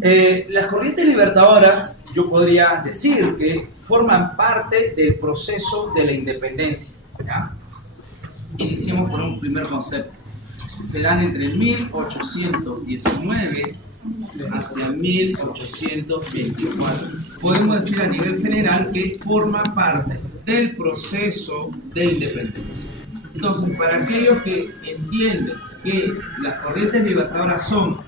Las corrientes libertadoras, yo podría decir que forman parte del proceso de la independencia, ¿ya? Iniciemos por un primer concepto. Se dan entre 1819 hacia 1824. Podemos decir a nivel general que forma parte del proceso de independencia. Entonces, para aquellos que entienden que las corrientes libertadoras son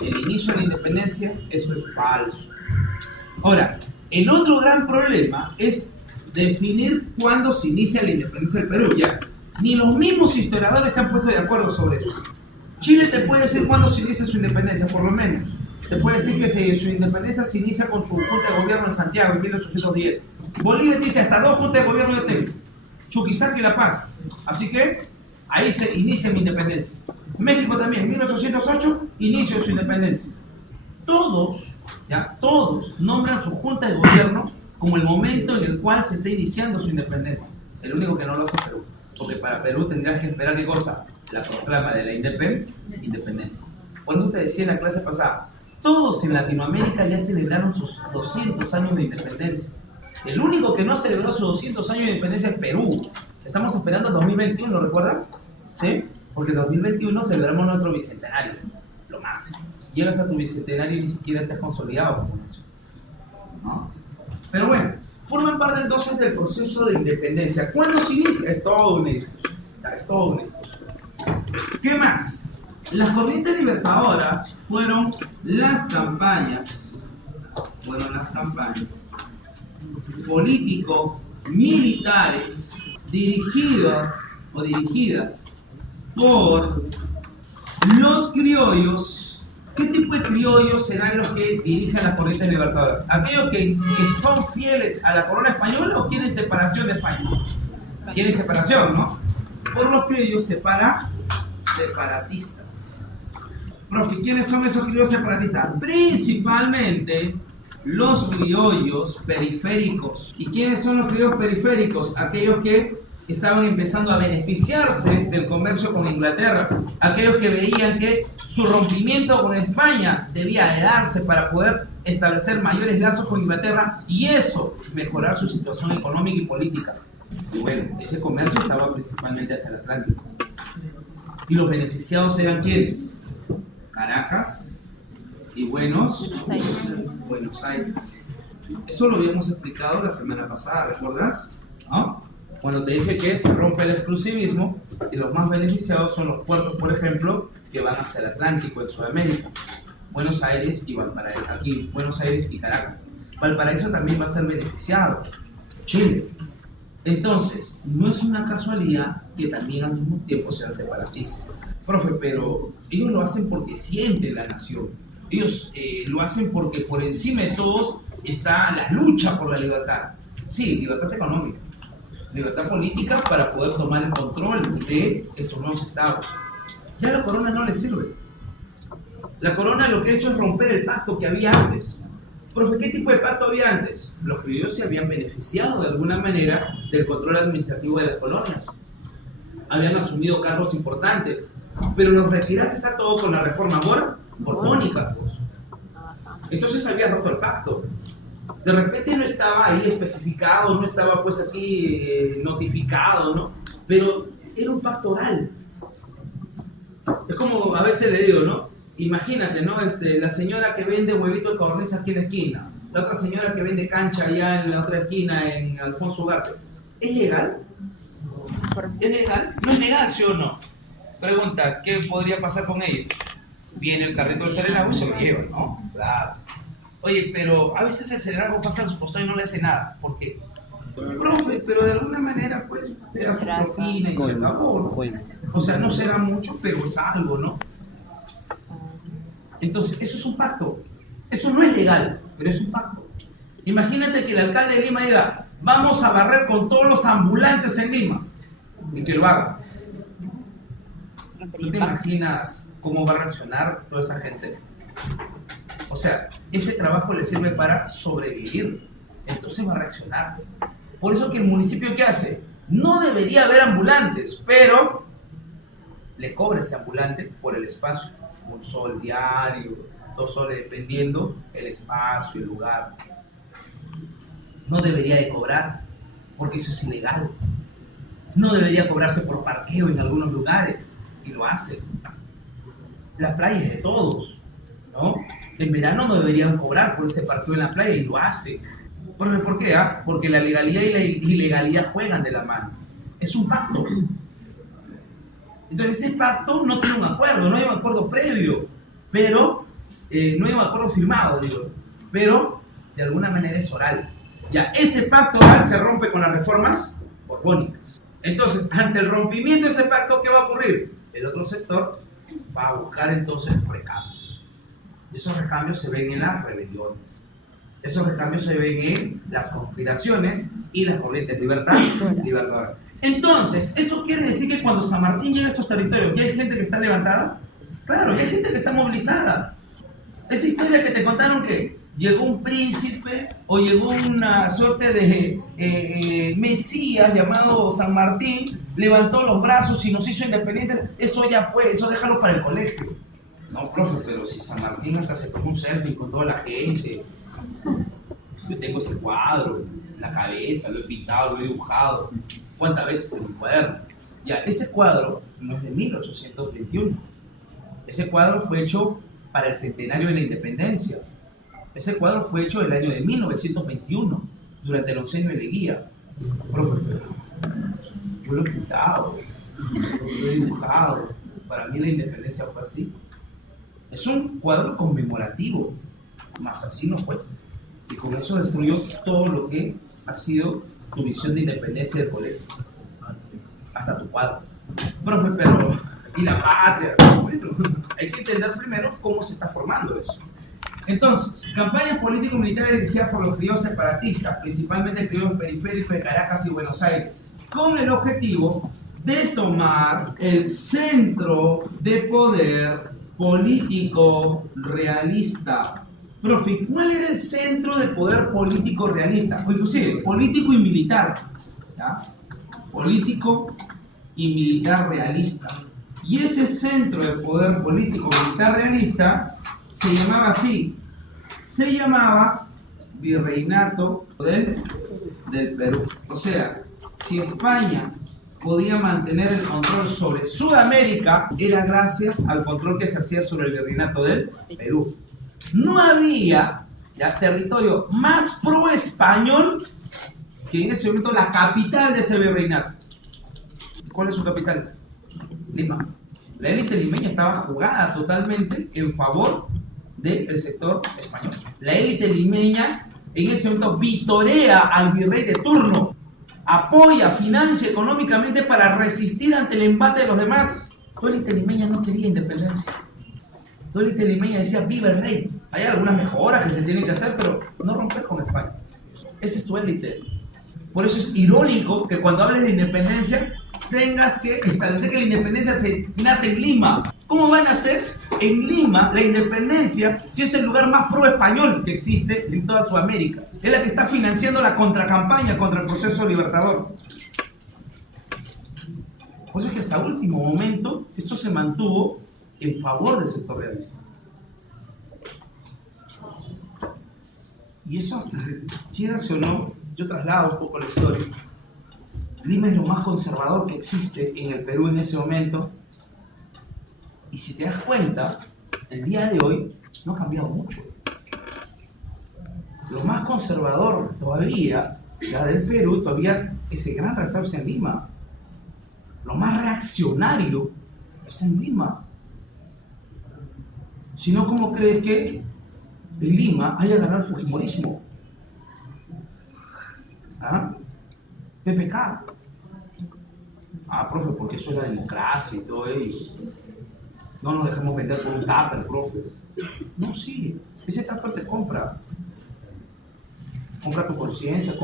el inicio de la independencia, eso es falso. Ahora, el otro gran problema es definir cuándo se inicia la independencia del Perú. Ya, ni los mismos historiadores se han puesto de acuerdo sobre eso. Chile te puede decir cuándo se inicia su independencia, por lo menos. Te puede decir que su independencia se inicia con su junta de gobierno en Santiago en 1810. Bolivia dice hasta 2 juntas de gobierno yo tengo, Chuquisaca y La Paz. Así que ahí se inicia mi independencia. México también, 1808, inicio de su independencia. Todos nombran su junta de gobierno como el momento en el cual se está iniciando su independencia. El único que no lo hace es Perú. Porque para Perú tendrías que esperar, ¿qué cosa? La proclama de la independencia. Cuando te decía en la clase pasada, todos en Latinoamérica ya celebraron sus 200 años de independencia. El único que no celebró sus 200 años de independencia es Perú. Estamos esperando el 2021, ¿lo recuerdas? ¿Sí? Porque en 2021 celebramos nuestro bicentenario. Lo máximo. Llegas a tu bicentenario y ni siquiera te has consolidado con eso, ¿no? Pero bueno, forman parte entonces del proceso de independencia. ¿Cuándo se inicia? Es todo una discusión. Es todo una discusión. ¿Qué más? Las corrientes libertadoras fueron las campañas político-militares dirigidas por los criollos. ¿Qué tipo de criollos serán los que dirigen las corrientes libertadoras? ¿Aquellos que son fieles a la corona española o quieren separación de España? Quieren separación, ¿no? Por los criollos separatistas. Profe, ¿quiénes son esos criollos separatistas? Principalmente los criollos periféricos. ¿Y quiénes son los criollos periféricos? Aquellos que estaban empezando a beneficiarse del comercio con Inglaterra, aquellos que veían que su rompimiento con España debía de darse para poder establecer mayores lazos con Inglaterra y eso mejorar su situación económica y política. Y bueno, ese comercio estaba principalmente hacia el Atlántico. Y los beneficiados eran ¿quiénes? Caracas y Buenos Aires. Eso lo habíamos explicado la semana pasada, ¿recuerdas? ¿No? Cuando te dije que se rompe el exclusivismo y los más beneficiados son los puertos, por ejemplo, que van hacia el Atlántico en Sudamérica. Buenos Aires y Valparaíso, aquí Buenos Aires y Caracas. Valparaíso también va a ser beneficiado. Chile. Entonces, no es una casualidad que también al mismo tiempo sean separatistas. Profe, pero ellos lo hacen porque sienten la nación. Ellos lo hacen porque por encima de todos está la lucha por la libertad. Sí, libertad económica. Libertad política para poder tomar el control de estos nuevos estados. Ya la corona no les sirve. La corona lo que ha hecho es romper el pacto que había antes. Profe, ¿qué tipo de pacto había antes? Los criollos se habían beneficiado de alguna manera del control administrativo de las colonias. Habían asumido cargos importantes, pero los retiraste a todos con la reforma borbónica. Entonces había roto el pacto. De repente no estaba ahí especificado, no estaba pues aquí notificado, ¿no? Pero era un pacto oral. Es como a veces le digo, ¿no? Imagínate, ¿no? La señora que vende huevito de codorniz aquí en la esquina, la otra señora que vende cancha allá en la otra esquina, en Alfonso Ugarte. ¿Es legal? ¿Es legal? No es legal, ¿sí o no? Pregunta, ¿qué podría pasar con ellos? Viene el carrito del Serenazgo y se lo lleva, ¿no? Claro. Oye, pero a veces el Serenazgo pasa a su costado y no le hace nada. ¿Por qué? Profe, pero de alguna manera, pues, te da su propina y se acabó, ¿no? O sea, no será mucho, pero es algo, ¿no? Entonces, eso es un pacto. Eso no es legal, pero es un pacto. Imagínate que el alcalde de Lima diga, vamos a barrer con todos los ambulantes en Lima, y que lo haga. ¿Tú te imaginas cómo va a reaccionar toda esa gente? O sea, ese trabajo le sirve para sobrevivir. Entonces va a reaccionar. Por eso que el municipio, ¿qué hace? No debería haber ambulantes, pero le cobra ese ambulante por el espacio. Un sol diario, 2 soles, dependiendo el espacio, el lugar. No debería de cobrar, porque eso es ilegal. No debería cobrarse por parqueo en algunos lugares, y lo hace. La playa es de todos, ¿no? En verano no deberían cobrar por ese parqueo en la playa, y lo hace. ¿Por qué? Porque la legalidad y la ilegalidad juegan de la mano. Es un pacto. Entonces ese pacto no tiene un acuerdo, no hay un acuerdo previo, pero no hay un acuerdo firmado, digo, pero de alguna manera es oral. Ya, ese pacto oral se rompe con las reformas borbónicas. Entonces, ante el rompimiento de ese pacto, ¿qué va a ocurrir? El otro sector va a buscar entonces recambios. Y esos recambios se ven en las rebeliones. Esos recambios se ven en las conspiraciones y las corrientes libertadoras. Entonces, ¿eso quiere decir que cuando San Martín llega a estos territorios, ¿ya hay gente que está levantada? Claro, ya hay gente que está movilizada. Esa historia que te contaron que llegó un príncipe o llegó una suerte de mesías llamado San Martín, levantó los brazos y nos hizo independientes, eso ya fue, eso déjalo para el colegio. No, profe, pero si San Martín hasta se tomó un selfie con toda la gente. Yo tengo ese cuadro en la cabeza, lo he pintado, lo he dibujado. ¿Cuántas veces en mi cuaderno? Ya, ese cuadro no es de 1821. Ese cuadro fue hecho para el centenario de la independencia. Ese cuadro fue hecho el año de 1921, durante el oncenio de Leguía. Profe, yo lo he pintado, lo he dibujado. Para mí la independencia fue así. Es un cuadro conmemorativo, más así no fue. Y con eso destruyó todo lo que ha sido tu visión de independencia del colegio. Hasta tu cuadro. Profe, pero ¿y la patria? Bueno, hay que entender primero cómo se está formando eso. Entonces, campañas político-militares dirigidas por los criollos separatistas, principalmente criollos periféricos de Caracas y Buenos Aires, con el objetivo de tomar el centro de poder político realista. Profe, ¿cuál era el centro de poder político realista? O inclusive, político y militar. ¿Ya? Político y militar realista. Y ese centro de poder político y militar realista se llamaba así. Se llamaba Virreinato del Perú. O sea, si España podía mantener el control sobre Sudamérica, era gracias al control que ejercía sobre el Virreinato del Perú. No había territorio más pro-español que en ese momento la capital de ese virreinato. ¿Cuál es su capital? Lima. La élite limeña estaba jugada totalmente en favor del sector español. La élite limeña en ese momento vitorea al virrey de turno, apoya, financia económicamente para resistir ante el embate de los demás. La élite limeña no quería independencia. La élite limeña decía, viva el rey. Hay algunas mejoras que se tienen que hacer, pero no romper con España. Esa es tu élite. Por eso es irónico que cuando hables de independencia tengas que establecer que la independencia nace en Lima. ¿Cómo van a hacer en Lima la independencia si es el lugar más pro-español que existe en toda Sudamérica? Es la que está financiando la contracampaña contra el proceso libertador. Por eso es que hasta último momento esto se mantuvo en favor del sector realista. Y eso hasta, quieras o no, yo traslado un poco la historia. Lima es lo más conservador que existe en el Perú en ese momento. Y si te das cuenta, el día de hoy no ha cambiado mucho. Lo más conservador todavía, del Perú, todavía ese gran resalto en Lima. Lo más reaccionario está en Lima. Si no, ¿cómo crees que en Lima haya ganado el fujimorismo? ¿Ah? PPK. Profe, porque eso es la democracia y todo ello. No nos dejemos vender por un tupper, profe. No, sí, ese tupper te compra. Compra tu conciencia,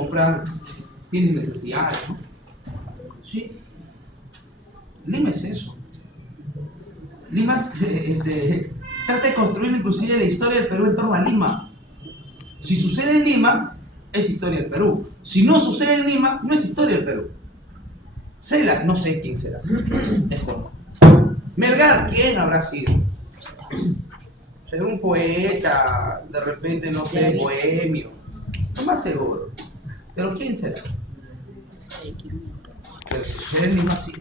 tienes necesidades, ¿no? Sí. Lima es eso. Lima trata de construir inclusive la historia del Perú en torno a Lima. Si sucede en Lima, es historia del Perú. Si no sucede en Lima, no es historia del Perú. Cela, no sé quién será. Es como Melgar, ¿quién habrá sido? Es un poeta, de repente, no sé, bohemio. No más seguro. Pero ¿quién será? Pero si es el mismo así.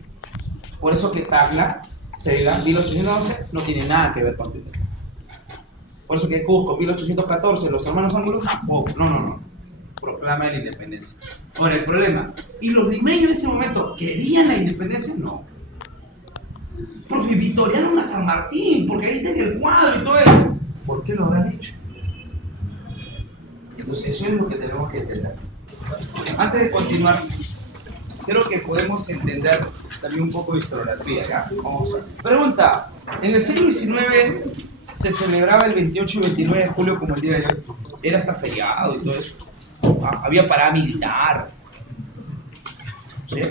Por eso que Tacna, Cega, 1811, no tiene nada que ver con Twitter. Por eso que Cusco, 1814, los hermanos ángulos, no. Proclama la independencia. Ahora, el problema, ¿y los limeños en ese momento querían la independencia? No. Profe, victoriaron a San Martín, porque ahí está en el cuadro y todo eso. ¿Por qué lo habrán hecho? Entonces, eso es lo que tenemos que entender. Antes de continuar, creo que podemos entender también un poco de historiografía. ¿Ya? Vamos a ver. Pregunta, en el siglo XIX se celebraba el 28 y 29 de julio como el día de hoy. Era hasta feriado y todo eso. Había parada militar. ¿Sí?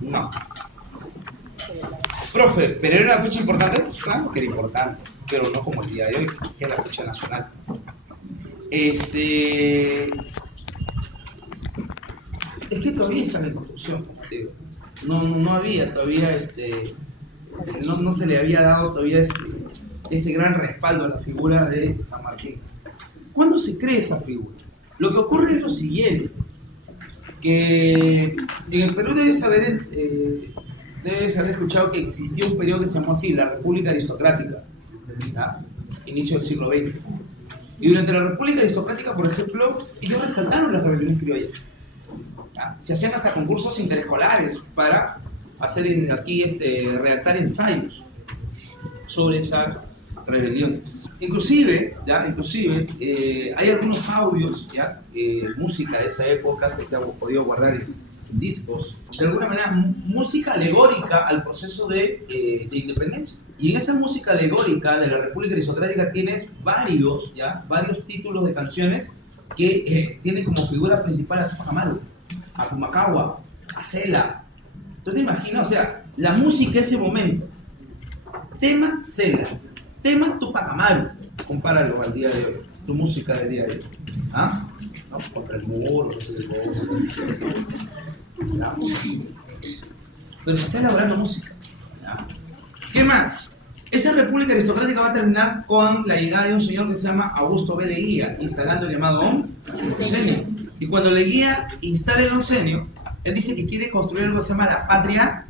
No. Profe, ¿pero era una fecha importante? Claro que era importante, pero no como el día de hoy, que es la fecha nacional. Es que todavía está en construcción, como te digo. No había todavía, no se le había dado todavía ese gran respaldo a la figura de San Martín. ¿Cuándo se cree esa figura? Lo que ocurre es lo siguiente, que en el Perú debes haber escuchado que existió un periodo que se llamó así, la República Aristocrática, ¿ya? Inicio del siglo XX. Y durante la República Aristocrática, por ejemplo, ellos resaltaron las rebeliones criollas. ¿Ya? Se hacían hasta concursos interescolares para hacer aquí, redactar ensayos sobre esas rebeliones. Inclusive hay algunos audios, ¿ya? Música de esa época que se ha podido guardar en discos, de alguna manera música alegórica al proceso de independencia. Y en esa música alegórica de la República Aristocrática tienes varios títulos de canciones que tienen como figura principal a Tupac Amaru, a Pumacahua, a Cela. Entonces te imaginas, o sea, la música de ese momento, tema Cela, tema Tupac Amaru, compáralo al día de hoy, tu música del día de hoy. ¿Ah? ¿No? Contra el muro, no sé, pero se está elaborando música. ¿Ya? ¿Qué más? Esa república aristocrática va a terminar con la llegada de un señor que se llama Augusto B. Leguía, instalando el llamado oncenio. Y cuando Leguía instala el oncenio, él dice que quiere construir algo que se llama la patria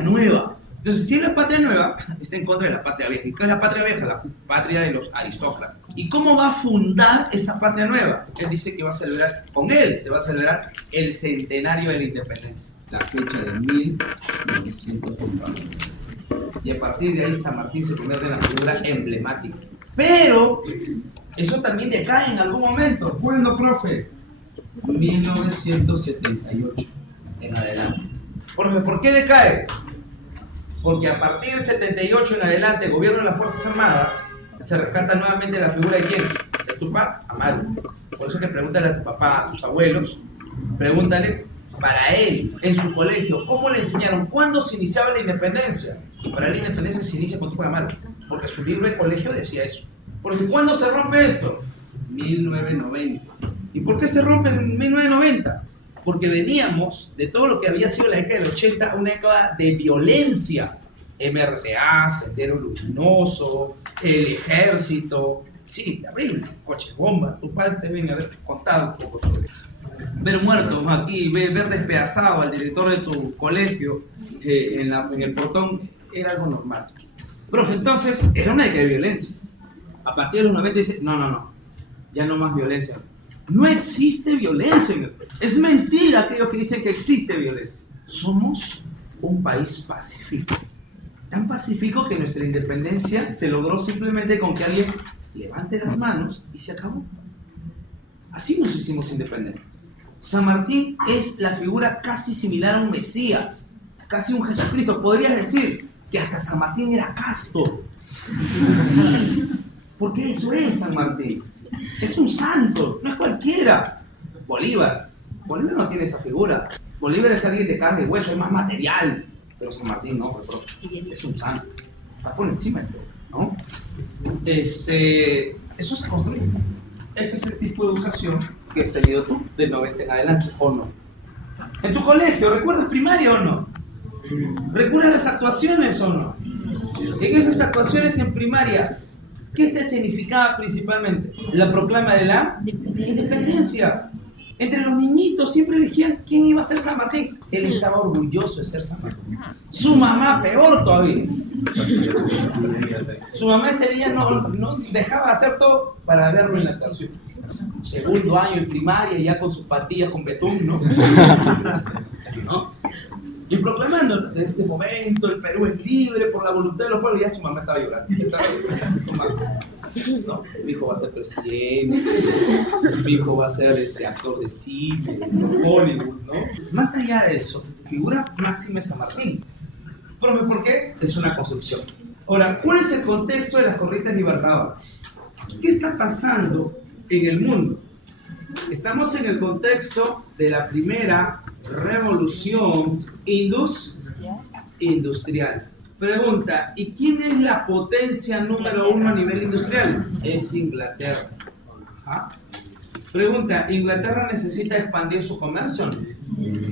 nueva. Entonces, si es la patria nueva, está en contra de la patria vieja. ¿Y qué es la patria vieja? La patria de los aristócratas. ¿Y cómo va a fundar esa patria nueva? Él dice que va a celebrar, con él se va a celebrar el centenario de la independencia, la fecha de 1904. Y a partir de ahí San Martín se convierte en la figura emblemática. Pero eso también decae en algún momento. ¿Cuándo, profe? 1978 en adelante. Profe, ¿por qué decae? Porque a partir del 78 en adelante, el gobierno de las Fuerzas Armadas se rescata nuevamente la figura de quién? De Tupac Amaru. Por eso que pregúntale a tu papá, a tus abuelos, pregúntale para él, en su colegio, ¿cómo le enseñaron? ¿Cuándo se iniciaba la independencia? Y para la independencia se inicia con Tupac Amaru, porque su libro de colegio decía eso. Porque ¿cuándo se rompe esto? 1990. ¿Y por qué se rompe en 1990? Porque veníamos de todo lo que había sido la década del 80, una década de violencia. MRTA, Sendero Luminoso, el ejército, sí, terrible, coche bomba. Tus padres deben haber contado un poco sobre eso. Ver muertos aquí, ver despedazado al director de tu colegio en el portón, era algo normal. Profe, entonces, era una década de violencia. A partir de los 90 dice, no, ya no más violencia. No existe violencia en el Perú. Es mentira aquellos que dicen que existe violencia. Somos un país pacífico. Tan pacífico que nuestra independencia se logró simplemente con que alguien levante las manos y se acabó. Así nos hicimos independientes. San Martín es la figura casi similar a un Mesías, casi un Jesucristo. Podrías decir que hasta San Martín era casto. Porque eso es San Martín. Es un santo, no es cualquiera. Bolívar no tiene esa figura. Bolívar es alguien de carne y hueso, es más material. Pero San Martín no, es un santo. Está por encima de todo, ¿no? Eso se construye. Ese es el tipo de educación que has tenido tú, de 90 en adelante, ¿o no? En tu colegio, ¿recuerdas primaria o no? ¿Recuerdas las actuaciones o no? En esas actuaciones en primaria, ¿qué se significaba principalmente? La proclama de la independencia. Entre los niñitos siempre elegían quién iba a ser San Martín. Él estaba orgulloso de ser San Martín. Su mamá, peor todavía. Su mamá ese día no dejaba de hacer todo para verlo en la actuación. Segundo año en primaria, ya con sus patillas con betún, ¿no? Y proclamando, desde este momento el Perú es libre por la voluntad de los pueblos. Ya su mamá estaba llorando. ¿No? Mi hijo va a ser presidente, mi hijo va a ser actor de cine, Hollywood, ¿no? Más allá de eso, figura máxima es San Martín. Profe, ¿por qué? Es una construcción. Ahora, ¿cuál es el contexto de las corrientes libertadoras? ¿Qué está pasando en el mundo? Estamos en el contexto de la primera revolución industrial. Pregunta, ¿y quién es la potencia número 1 a nivel industrial? Es Inglaterra. ¿Ah? Pregunta, ¿Inglaterra necesita expandir su comercio?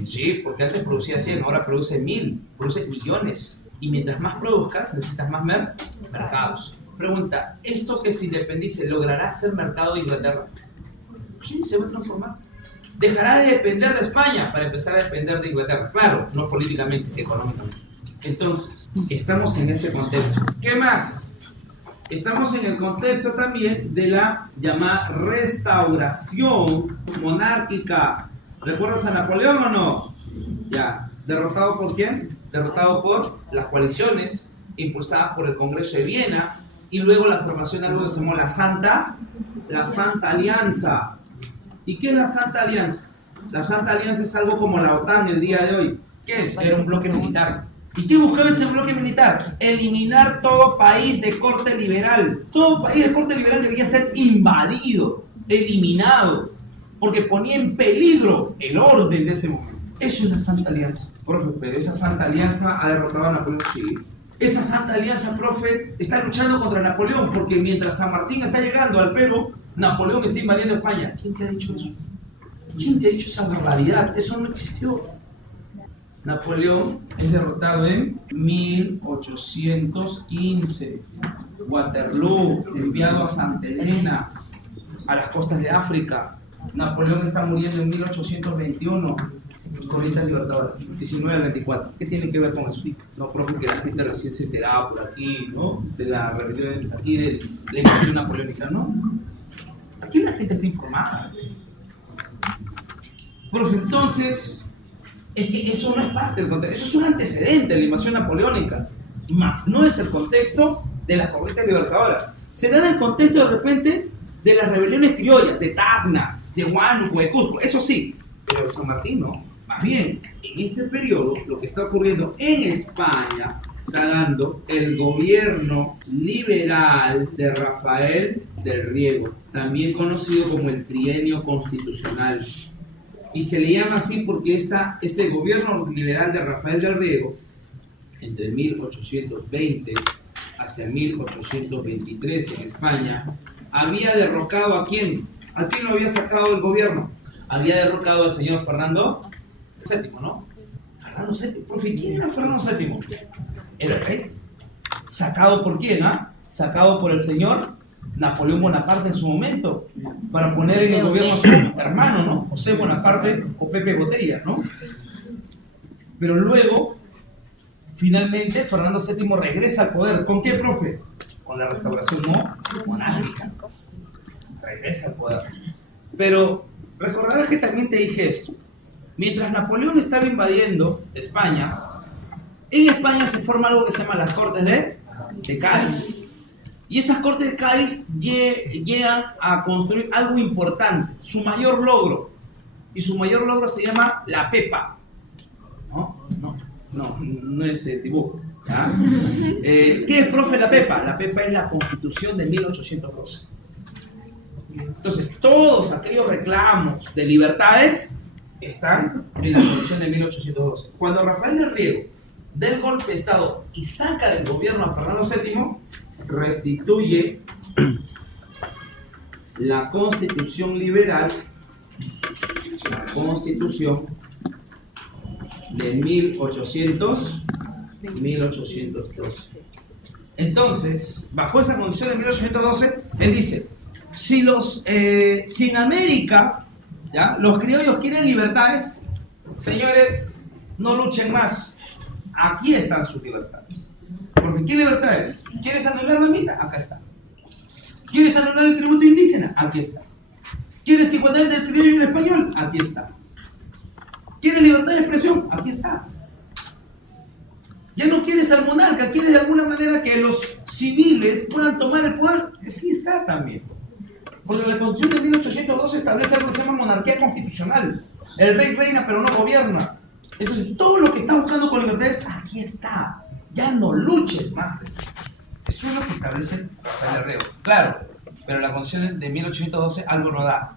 Sí, porque antes producía 100, ahora produce 1000, produce millones. Y mientras más produzcas, necesitas más mercados. Pregunta, ¿esto que se independice logrará ser mercado de Inglaterra? Sí, se va a transformar. Dejará de depender de España para empezar a depender de Inglaterra. Claro, no políticamente, económicamente. Entonces, estamos en ese contexto. ¿Qué más? Estamos en el contexto también de la llamada restauración monárquica. ¿Recuerdas a Napoleón o no? Ya. ¿Derrotado por quién? Derrotado por las coaliciones impulsadas por el Congreso de Viena y luego la formación de algo que se llamó la Santa Alianza. ¿Y qué es la Santa Alianza? La Santa Alianza es algo como la OTAN el día de hoy. ¿Qué es? Era un bloque militar. ¿Y qué buscaba ese bloque militar? Eliminar todo país de corte liberal. Todo país de corte liberal debía ser invadido, eliminado, porque ponía en peligro el orden de ese momento. Eso es la Santa Alianza. Profe, pero esa Santa Alianza ha derrotado a Napoleón. Sí. Esa Santa Alianza, profe, está luchando contra Napoleón, porque mientras San Martín está llegando al Perú, Napoleón está invadiendo España. ¿Quién te ha dicho eso? ¿Quién te ha dicho esa barbaridad? Eso no existió. Napoleón es derrotado en 1815. Waterloo, enviado a Santa Elena, a las costas de África. Napoleón está muriendo en 1821. Corrientes libertadoras, 19 al 24. ¿Qué tiene que ver con eso? No, profe, que la gente recién se enteraba por aquí, ¿no? De la rebelión, aquí de la invasión napoleónica, ¿no? Aquí la gente está informada. Profe, entonces, es que eso no es parte del contexto, eso es un antecedente de la invasión napoleónica, más no es el contexto de las corrientes libertadoras. Se da en el contexto de repente de las rebeliones criollas, de Tacna, de Huánuco, de Cusco, eso sí, pero de San Martín no. Más bien, en este periodo, lo que está ocurriendo en España, está dando el gobierno liberal de Rafael del Riego, también conocido como el trienio constitucional. Y se le llama así porque ese gobierno liberal de Rafael del Riego, entre 1820 hacia 1823 en España, había derrocado ¿a quién? ¿A quién lo había sacado del gobierno? Había derrocado al señor Fernando VII, ¿no? Fernando VII, profe, ¿quién era Fernando VII? Era el rey. ¿Sacado por quién? Sacado por el señor Napoleón Bonaparte en su momento, para poner en el gobierno a su hermano, ¿no? José Bonaparte o Pepe Botella, ¿no? Pero luego, finalmente, Fernando VII regresa al poder. ¿Con qué, profe? Con la restauración monárquica. Regresa al poder. Pero recordarás que también te dije esto. Mientras Napoleón estaba invadiendo España, en España se forma algo que se llama las Cortes de Cádiz. Y esas Cortes de Cádiz llegan a construir algo importante, su mayor logro. Y su mayor logro se llama la Pepa. No es el dibujo. ¿Qué es, profe, la Pepa? La Pepa es la Constitución de 1812. Entonces, todos aquellos reclamos de libertades están en la Constitución de 1812. Cuando Rafael del Riego da el golpe de Estado y saca del gobierno a Fernando VII, restituye la Constitución liberal, la Constitución de 1812. Entonces, bajo esa condición de 1812, él dice, si en América, ¿ya?, los criollos quieren libertades, señores, no luchen más. Aquí están sus libertades. Porque ¿qué libertades? ¿Quieres anular la mitad? Acá está. ¿Quieres anular el tributo indígena? Aquí está. ¿Quieres igualdad entre el criollo y el español? Aquí está. ¿Quieres libertad de expresión? Aquí está. Ya no quieres al monarca, quieres de alguna manera que los civiles puedan tomar el poder. Aquí está también. Porque la Constitución de 1812 establece algo que se llama monarquía constitucional. El rey reina pero no gobierna. Entonces todo lo que está buscando con libertades, aquí está. Ya no luchen más. Eso es lo que establece Rafael Herrero. Claro, pero la Constitución de 1812 algo no da.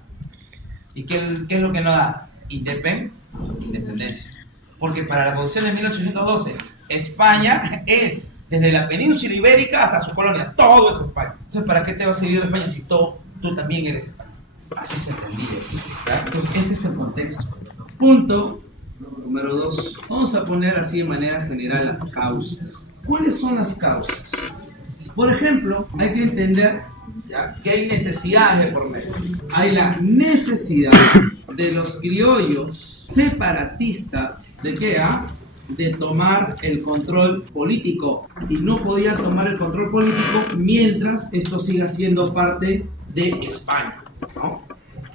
¿Y qué es lo que no da? Independencia. Porque para la Constitución de 1812, España es desde la península ibérica hasta sus colonias. Todo es España. Entonces, ¿para qué te vas a vivir de España si tú también eres España? Así se entendía. Entonces, ese es el contexto. Punto número 2. Vamos a poner así de manera general las causas. ¿Cuáles son las causas? Por ejemplo, hay que entender, ¿ya?, que hay necesidades de por medio. Hay la necesidad de los criollos separatistas, ¿de qué? De tomar el control político. Y no podía tomar el control político mientras esto siga siendo parte de España, ¿no?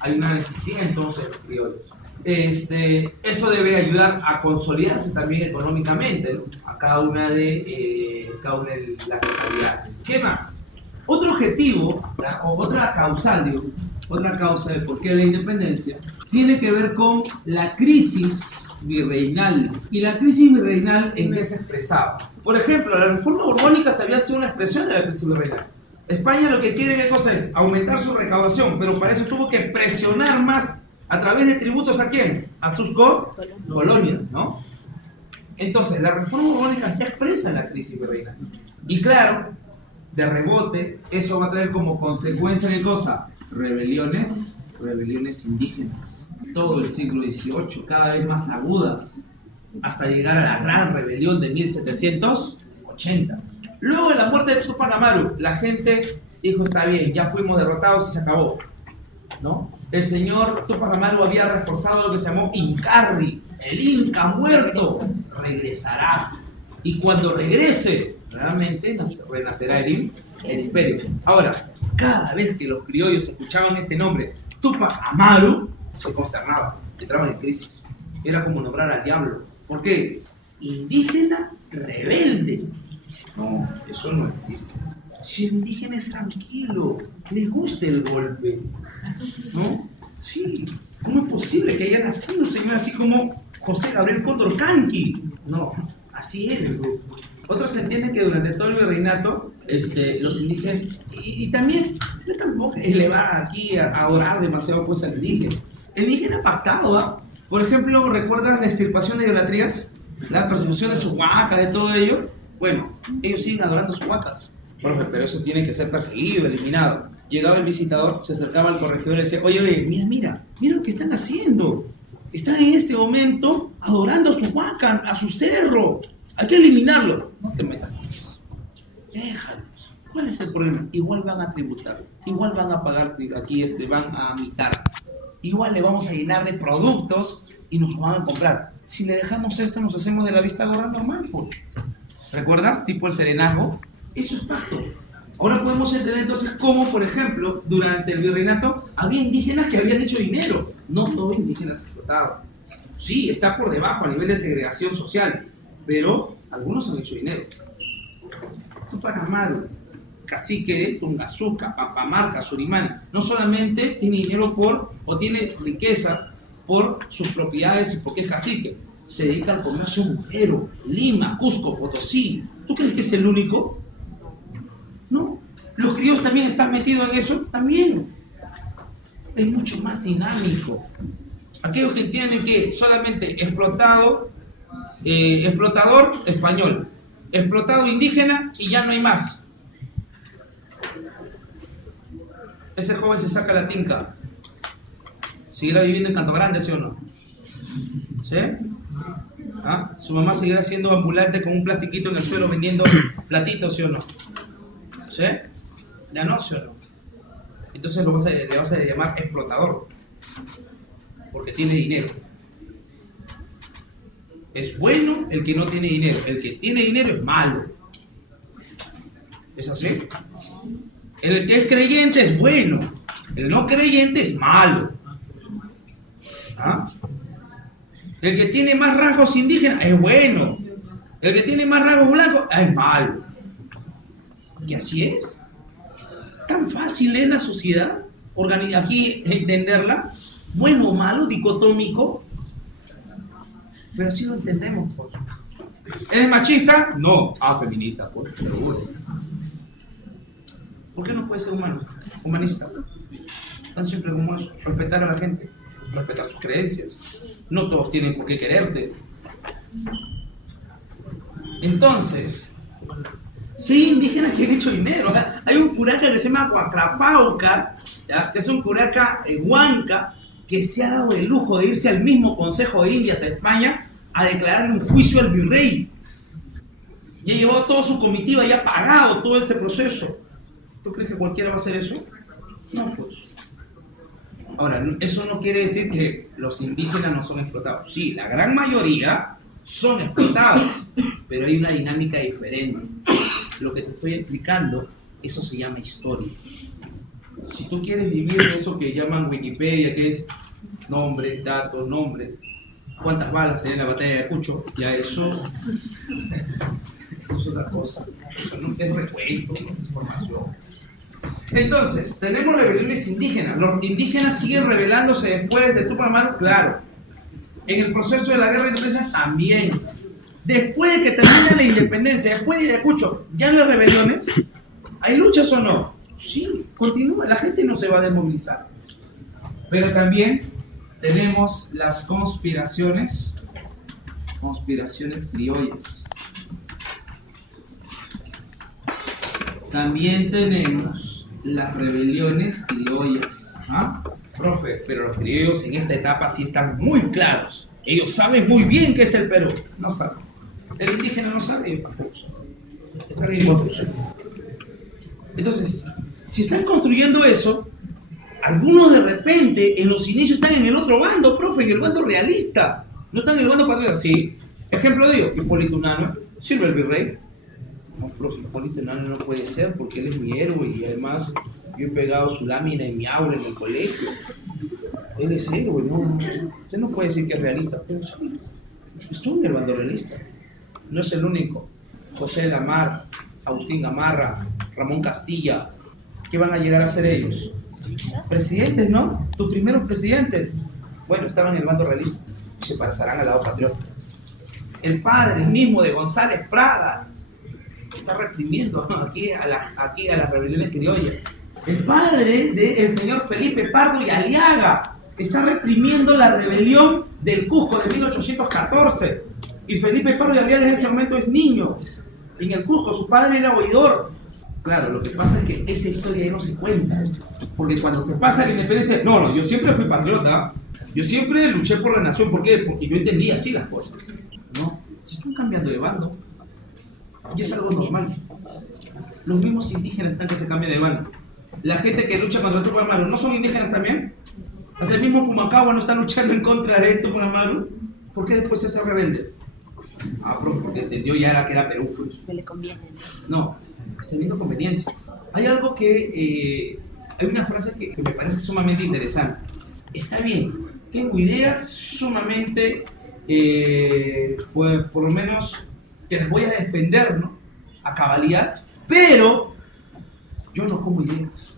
Hay una necesidad entonces de los criollos. Esto debe ayudar a consolidarse también económicamente, ¿no?, a cada una de las localidades. ¿Qué más? Otro objetivo, ¿ya?, o otra causa de por qué la independencia, tiene que ver con la crisis virreinal. ¿Y la crisis virreinal en qué se expresaba? Por ejemplo, la reforma borbónica se había sido una expresión de la crisis virreinal. España lo que quiere, ¿qué cosa es? Aumentar su recaudación, pero para eso tuvo que presionar más a través de tributos ¿a quién? A sus colonias, ¿no? Entonces, la reforma borbónica ya expresa la crisis virreinal. Y claro, de rebote, eso va a traer como consecuencia ¿qué cosa? Rebeliones indígenas. Todo el siglo XVIII, cada vez más agudas, hasta llegar a la gran rebelión de 1780. Luego de la muerte de Túpac Amaru, la gente dijo, está bien, ya fuimos derrotados y se acabó, ¿no? El señor Túpac Amaru había reforzado lo que se llamó Incarri, el Inca muerto, regresará. Y cuando regrese, realmente renacerá el imperio. Ahora, cada vez que los criollos escuchaban este nombre, Túpac Amaru, se consternaban, entraban en crisis. Era como nombrar al diablo. ¿Por qué? Indígena rebelde. No, eso no existe. Si el indígena es tranquilo, le gusta el golpe, ¿no? Sí, ¿cómo es posible que haya nacido un señor así como José Gabriel Condorcanqui? No, así era el grupo. Otros entienden que durante todo el virreinato, los indígenas, y también, no es tampoco elevar aquí a orar demasiado pues al indígena. El indígena pactado, ¿va? Por ejemplo, ¿recuerdan la extirpación de idolatrías? La persecución de sus huacas, de todo ello. Bueno, ellos siguen adorando sus huacas. Bueno, pero eso tiene que ser perseguido, eliminado. Llegaba el visitador, se acercaba al corregidor y le decía, oye, mira lo que están haciendo. Están en este momento adorando a su huaca, a su cerro. Hay que eliminarlo. No te metas con eso. Déjalos. ¿Cuál es el problema? Igual van a tributar, igual van a pagar aquí, van a mitar. Igual le vamos a llenar de productos y nos lo van a comprar. Si le dejamos esto, nos hacemos de la vista gorda normal, pues. ¿Recuerdas? Tipo el serenazgo. Eso es pacto. Ahora podemos entender entonces cómo, por ejemplo, durante el virreinato había indígenas que habían hecho dinero. No todos indígenas explotaban. Sí, está por debajo a nivel de segregación social, pero algunos han hecho dinero. Túpac Amaru, Cacique, Tungazuca, Papamarca, Surimani, no solamente tiene dinero o tiene riquezas por sus propiedades y porque es cacique, se dedica al comercio mugrero, Lima, Cusco, Potosí. ¿Tú crees que es el único? No. ¿Los criollos también están metidos en eso? También. Es mucho más dinámico. Aquellos que tienen que solamente explotador español, explotado indígena y ya no hay más. Ese joven se saca la tinca. ¿Seguirá viviendo en Canto Grande, sí o no? ¿Sí? ¿Ah? Su mamá seguirá siendo ambulante con un plastiquito en el suelo vendiendo platitos, ¿sí o no? ¿Sí? Ya no, ¿sí o no? Entonces le vas a llamar explotador, porque tiene dinero. Es bueno el que no tiene dinero, el que tiene dinero es malo. ¿Es así? El que es creyente es bueno, el no creyente es malo. ¿Ah? El que tiene más rasgos indígenas es bueno, el que tiene más rasgos blancos es malo. ¿Y así es? ¿Tan fácil es la sociedad? Aquí entenderla, bueno o malo, dicotómico, pero así lo entendemos, pues. ¿Eres machista? No. Feminista, pues, seguro. ¿Por qué no puede ser humano? Humanista. Tan simple como eso. Respetar a la gente, respetar sus creencias. No todos tienen por qué quererte. Entonces, sí, indígenas que han hecho dinero. Hay un curaca que se llama Huacrapauca, que es un curaca huanca, que se ha dado el lujo de irse al mismo Consejo de Indias a España a declararle un juicio al virrey. Ya llevó toda su comitiva, ya ha pagado todo ese proceso. ¿Tú crees que cualquiera va a hacer eso? No, pues. Ahora, eso no quiere decir que los indígenas no son explotados. Sí, la gran mayoría son explotados, pero hay una dinámica diferente. Lo que te estoy explicando, eso se llama historia. Si tú quieres vivir de eso que llaman Wikipedia, que es nombre, datos, nombre, cuántas balas se dan en la batalla de Ayacucho, ya eso es otra cosa. Eso no es recuento, no es información. Entonces, tenemos rebeliones indígenas. Los indígenas siguen rebelándose después de Tupac Amaru, claro. En el proceso de la guerra de independencia también. Después de que termina la independencia, después de Ayacucho, ¿ya no hay rebeliones? ¿Hay luchas o no? Sí, continúa, la gente no se va a desmovilizar. Pero también tenemos las conspiraciones criollas. También tenemos las rebeliones criollas. ¿Ah? Profe, pero los criollos en esta etapa sí están muy claros. Ellos saben muy bien qué es el Perú. No saben. El indígena no sabe, ellos tampoco saben. Están en construcción. Entonces, si están construyendo eso, algunos de repente en los inicios están en el otro bando, profe, en el bando realista. No están en el bando patriota. Sí. Ejemplo de ello, Hipólito Unanue, sirve el virrey. No, profe, Hipólito Unanue no puede ser porque él es mi héroe y además yo he pegado su lámina en mi aula en el colegio. Él es héroe, ¿no? Usted no puede decir que es realista, pero sí, estuvo en el bando realista. No es el único. José de la Mar, Agustín Gamarra, Ramón Castilla, ¿qué van a llegar a ser ellos? Presidentes, ¿no? Tus primeros presidentes. Bueno, estaban en el bando realista. Se pasarán al lado patriota. El padre mismo de González Prada está reprimiendo aquí a las rebeliones criollas. El padre del señor Felipe Pardo y Aliaga está reprimiendo la rebelión del Cusco de 1814. Y Felipe Pardo y Aliaga en ese momento es niño. En el Cusco su padre era oidor. Claro, lo que pasa es que esa historia ya no se cuenta. Porque cuando se pasa la independencia, no, yo siempre fui patriota. Yo siempre luché por la nación. ¿Por qué? Porque yo entendía así las cosas. No, se están cambiando de bando. Y es algo normal. Los mismos indígenas están que se cambian de bando. La gente que lucha contra Tupac Amaru, ¿no son indígenas también? Hasta el mismo Pumacahua no está luchando en contra de Tupac Amaru. ¿Por qué después se hace rebelde? Porque entendió ya que era Perú. Pues. Que le conviene. No, está viendo conveniencia. Hay algo que... hay una frase que me parece sumamente interesante. Está bien, tengo ideas sumamente... pues, por lo menos que las voy a defender, ¿no? A cabalidad, pero yo no como ideas.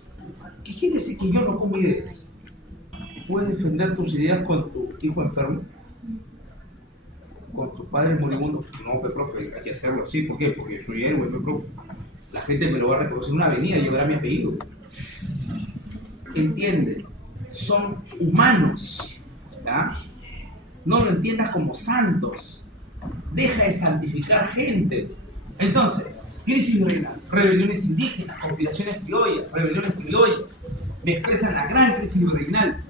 ¿Qué quiere decir que yo no como ideas? ¿Puedes defender tus ideas con tu hijo enfermo? ¿Con tu padre moribundo? No, pero profe, hay que hacerlo así. ¿Por qué? Porque yo soy héroe, profe. La gente me lo va a reconocer en una avenida y llevará mi apellido. Entiende, son humanos, ¿ya? No lo entiendas como santos. Deja de santificar gente. Entonces, crisis virreinal, rebeliones indígenas, conspiraciones criollas, rebeliones criollas, me expresan la gran crisis virreinal.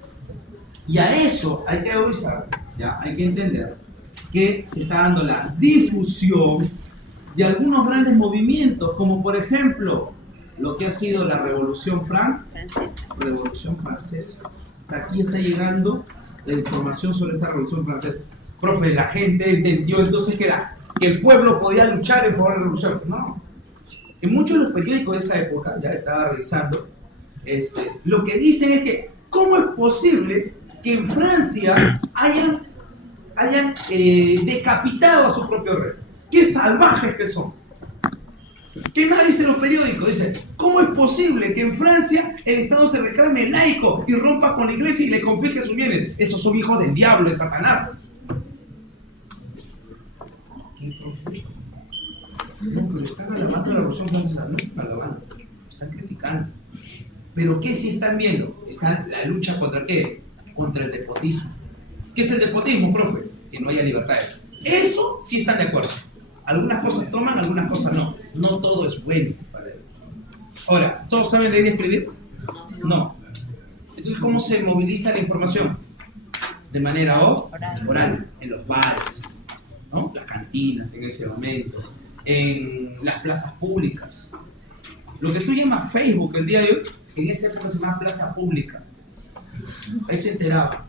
Y a eso hay que avisar, ¿ya? Hay que entender que se está dando la difusión de algunos grandes movimientos, como por ejemplo lo que ha sido la Revolución Francesa. Aquí está llegando la información sobre esa Revolución Francesa. Profe, la gente entendió entonces que el pueblo podía luchar en favor de la revolución. No. En muchos de los periódicos de esa época, ya estaba revisando, lo que dicen es que ¿cómo es posible que en Francia hayan decapitado a su propio rey? ¡Qué salvajes que son! ¿Qué más dicen los periódicos? Dicen, ¿cómo es posible que en Francia el Estado se reclame laico y rompa con la iglesia y le confisque sus bienes? Esos son hijos del diablo, de Satanás. No, pero están alabando la Revolución Francesa, no están alabando, están criticando. ¿Pero qué sí están viendo? Está la lucha contra ¿qué? Contra el despotismo. ¿Qué es el despotismo, profe? Que no haya libertad. Eso sí están de acuerdo. Algunas cosas toman, algunas cosas no. No todo es bueno para ellos. Ahora, ¿todos saben leer y escribir? No. Entonces, ¿cómo se moviliza la información? De manera oral, en los bares, ¿no? Las cantinas en ese momento, en las plazas públicas. Lo que tú llamas Facebook el día de hoy, en esa época se llama plaza pública. Ahí se enteraba.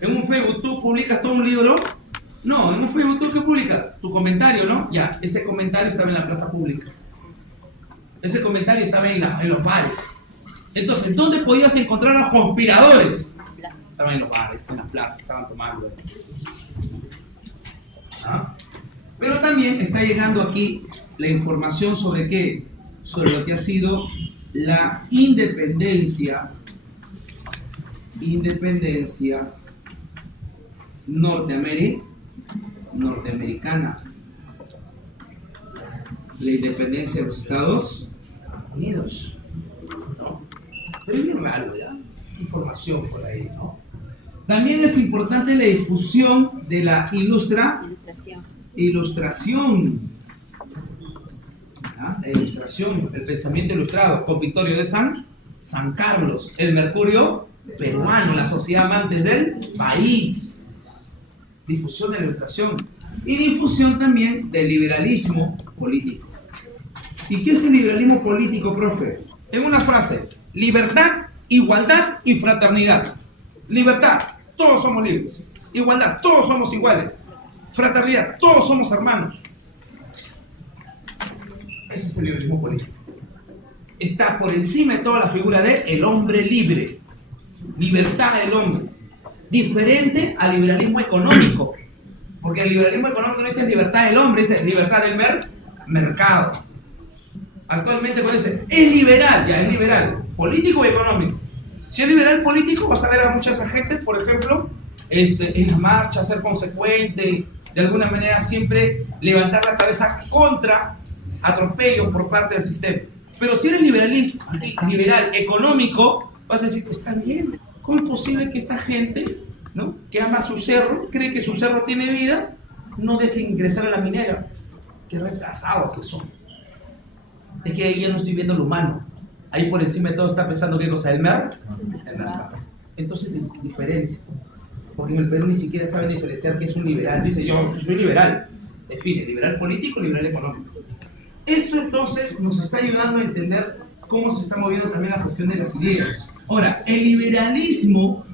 En un Facebook tú publicas todo un libro. No, en un Facebook tú ¿qué publicas? Tu comentario, ¿no? Ya, ese comentario estaba en la plaza pública. Ese comentario estaba en los bares. Entonces, ¿dónde podías encontrar a los conspiradores? Estaban en los bares, en las plazas, estaban tomando. ¿Ah? Pero también está llegando aquí la información sobre qué, sobre lo que ha sido la independencia norteamericana, la independencia de los Estados Unidos, ¿no? Pero es bien raro, ¿ya? Información por ahí, ¿no? También es importante la difusión de la ilustración. ¿Ah? La ilustración, el pensamiento ilustrado, con Victorio de San Carlos, el Mercurio peruano, la sociedad amantes del país. Difusión de la ilustración. Y difusión también del liberalismo político. ¿Y qué es el liberalismo político, profe? En una frase: libertad, igualdad y fraternidad. Libertad, todos somos libres. Igualdad, todos somos iguales. Fraternidad, todos somos hermanos. Ese es el liberalismo político. Está por encima de toda la figura de el hombre libre. Libertad del hombre. Diferente al liberalismo económico. Porque el liberalismo económico no es libertad del hombre, es libertad del mercado. Actualmente puede ser, es liberal, ya es liberal, político y económico. Si es liberal político, vas a ver a mucha gente, por ejemplo, en la marcha, ser consecuente, de alguna manera siempre levantar la cabeza contra atropello por parte del sistema. Pero si eres liberal económico, vas a decir que está bien. ¿Cómo es posible que esta gente, ¿no?, que ama su cerro, cree que su cerro tiene vida, no deje ingresar a la minera? Qué retrasados que son. Es que ahí ya no estoy viendo lo humano. Ahí por encima de todo está pensando qué cosa, el mercado. Entonces diferencia. Porque en el Perú ni siquiera saben diferenciar qué es un liberal. Dice, yo soy liberal. Define, liberal político, liberal económico. Eso entonces nos está ayudando a entender cómo se está moviendo también la cuestión de las ideas. Ahora, el liberalismo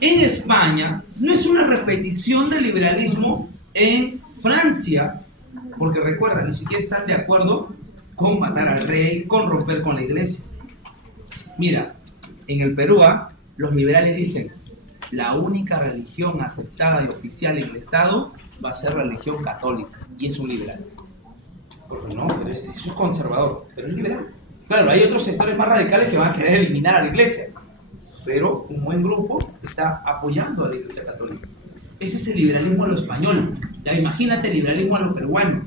en España no es una repetición del liberalismo en Francia, porque recuerda, ni siquiera están de acuerdo con matar al rey, con romper con la iglesia. Mira, en el Perú, los liberales dicen, la única religión aceptada y oficial en el Estado va a ser la religión católica, y es un liberal. Porque no, pero eso es conservador, pero es liberal. Claro, hay otros sectores más radicales que van a querer eliminar a la iglesia, pero un buen grupo está apoyando a la iglesia católica. Ese es el liberalismo a lo español. Ya imagínate el liberalismo a lo peruano.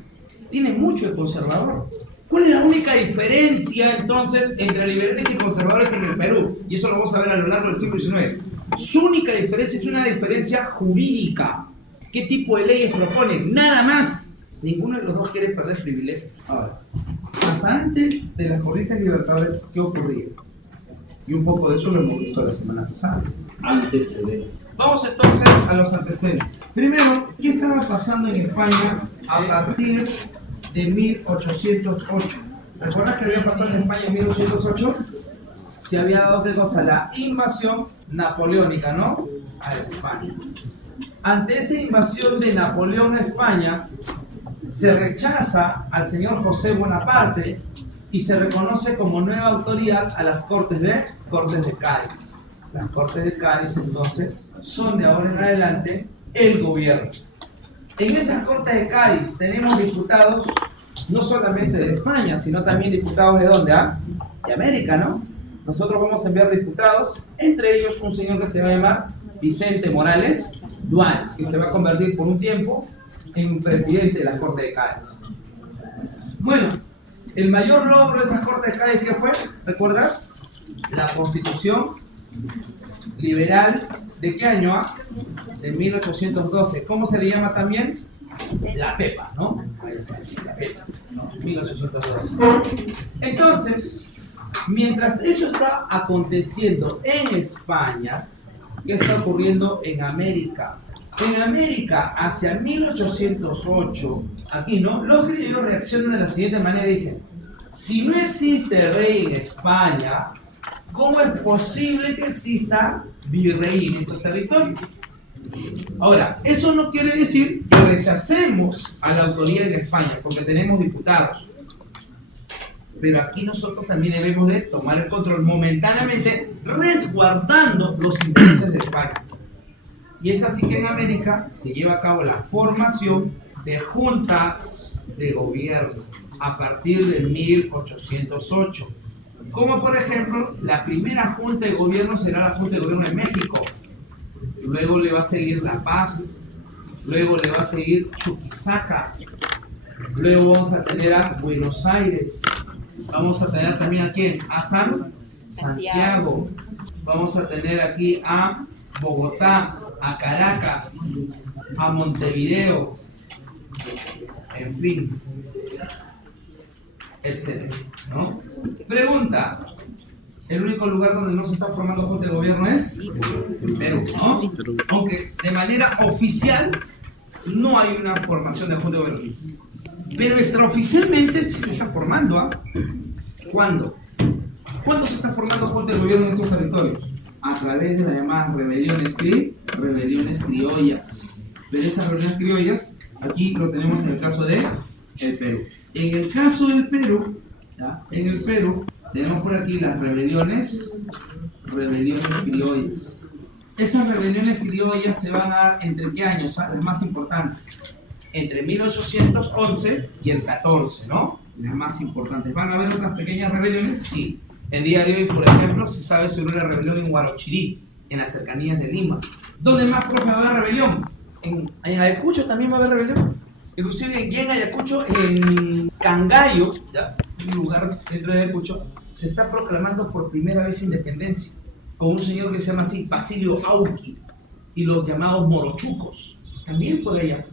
Tiene mucho de conservador. ¿Cuál es la única diferencia entonces entre liberales y conservadores en el Perú? Y eso lo vamos a ver a lo largo del siglo XIX. Su única diferencia es una diferencia jurídica. ¿Qué tipo de leyes proponen? Nada más. Ninguno de los dos quiere perder privilegios. Ahora, hasta antes de las corrientes libertadores, ¿qué ocurría? Y un poco de eso lo hemos visto la semana pasada. Antecedentes. Vamos entonces a los antecedentes. Primero, ¿qué estaba pasando en España a partir de 1808? ¿Recuerdas que había pasado en España en 1808? Se había dado, ¿qué cosa? La invasión napoleónica, ¿no? A España. Ante esa invasión de Napoleón a España, se rechaza al señor José Bonaparte y se reconoce como nueva autoridad a las Cortes de Cádiz. Las Cortes de Cádiz, entonces, son de ahora en adelante el gobierno. En esas Cortes de Cádiz tenemos diputados no solamente de España, sino también diputados ¿de dónde? De América, ¿no? Nosotros vamos a enviar diputados, entre ellos un señor que se va a llamar Vicente Morales Duanes, que se va a convertir por un tiempo en presidente de la Corte de Cádiz. Bueno, el mayor logro de esas Cortes de Cádiz, ¿qué fue? ¿Recuerdas? La Constitución Liberal, ¿de qué año? De 1812. ¿Cómo se le llama también? La PEPA, ¿no? La PEPA, no, 1812. Entonces, mientras eso está aconteciendo en España, ¿qué está ocurriendo en América? En América, hacia 1808, aquí, ¿no? Los griegos reaccionan de la siguiente manera, dicen, si no existe rey en España, ¿cómo es posible que exista virrey en estos territorios? Ahora, eso no quiere decir que rechacemos a la autoridad de España, porque tenemos diputados. Pero aquí nosotros también debemos de tomar el control momentáneamente, resguardando los intereses de España. Y es así que en América se lleva a cabo la formación de juntas de gobierno a partir de 1808. Como por ejemplo, la primera junta de gobierno será la Junta de Gobierno de México. Luego le va a seguir La Paz. Luego le va a seguir Chuquisaca. Luego vamos a tener a Buenos Aires. Vamos a tener también a ¿quién? A Santiago. Vamos a tener aquí a Bogotá, a Caracas, a Montevideo, en fin, etcétera, ¿no? Pregunta: ¿el único lugar donde no se está formando junta de gobierno es Perú, ¿no? Aunque de manera oficial no hay una formación de junta de gobierno, pero extraoficialmente sí se está formando, ¿ah? ¿Cuándo? ¿Cuándo se está formando junta de gobierno en estos territorios? A través de las llamadas rebeliones criollas. Pero esas rebeliones criollas, aquí lo tenemos en el caso de el Perú. En el caso del Perú, ¿ya? En el Perú tenemos por aquí las rebeliones criollas. Esas rebeliones criollas se van a dar entre qué años, ¿sabes? Las más importantes. Entre 1811 y el 14, ¿no? Las más importantes. ¿Van a haber otras pequeñas rebeliones? Sí. El día de hoy, por ejemplo, se sabe sobre una rebelión en Huarochirí, en las cercanías de Lima. ¿Dónde más fuerte va a haber rebelión? En Ayacucho también va a haber rebelión. Inclusive aquí en Ayacucho, en Cangallo, ¿ya? Un lugar dentro de Ayacucho, se está proclamando por primera vez independencia, con un señor que se llama así, Basilio Auqui, y los llamados morochucos, también por allá.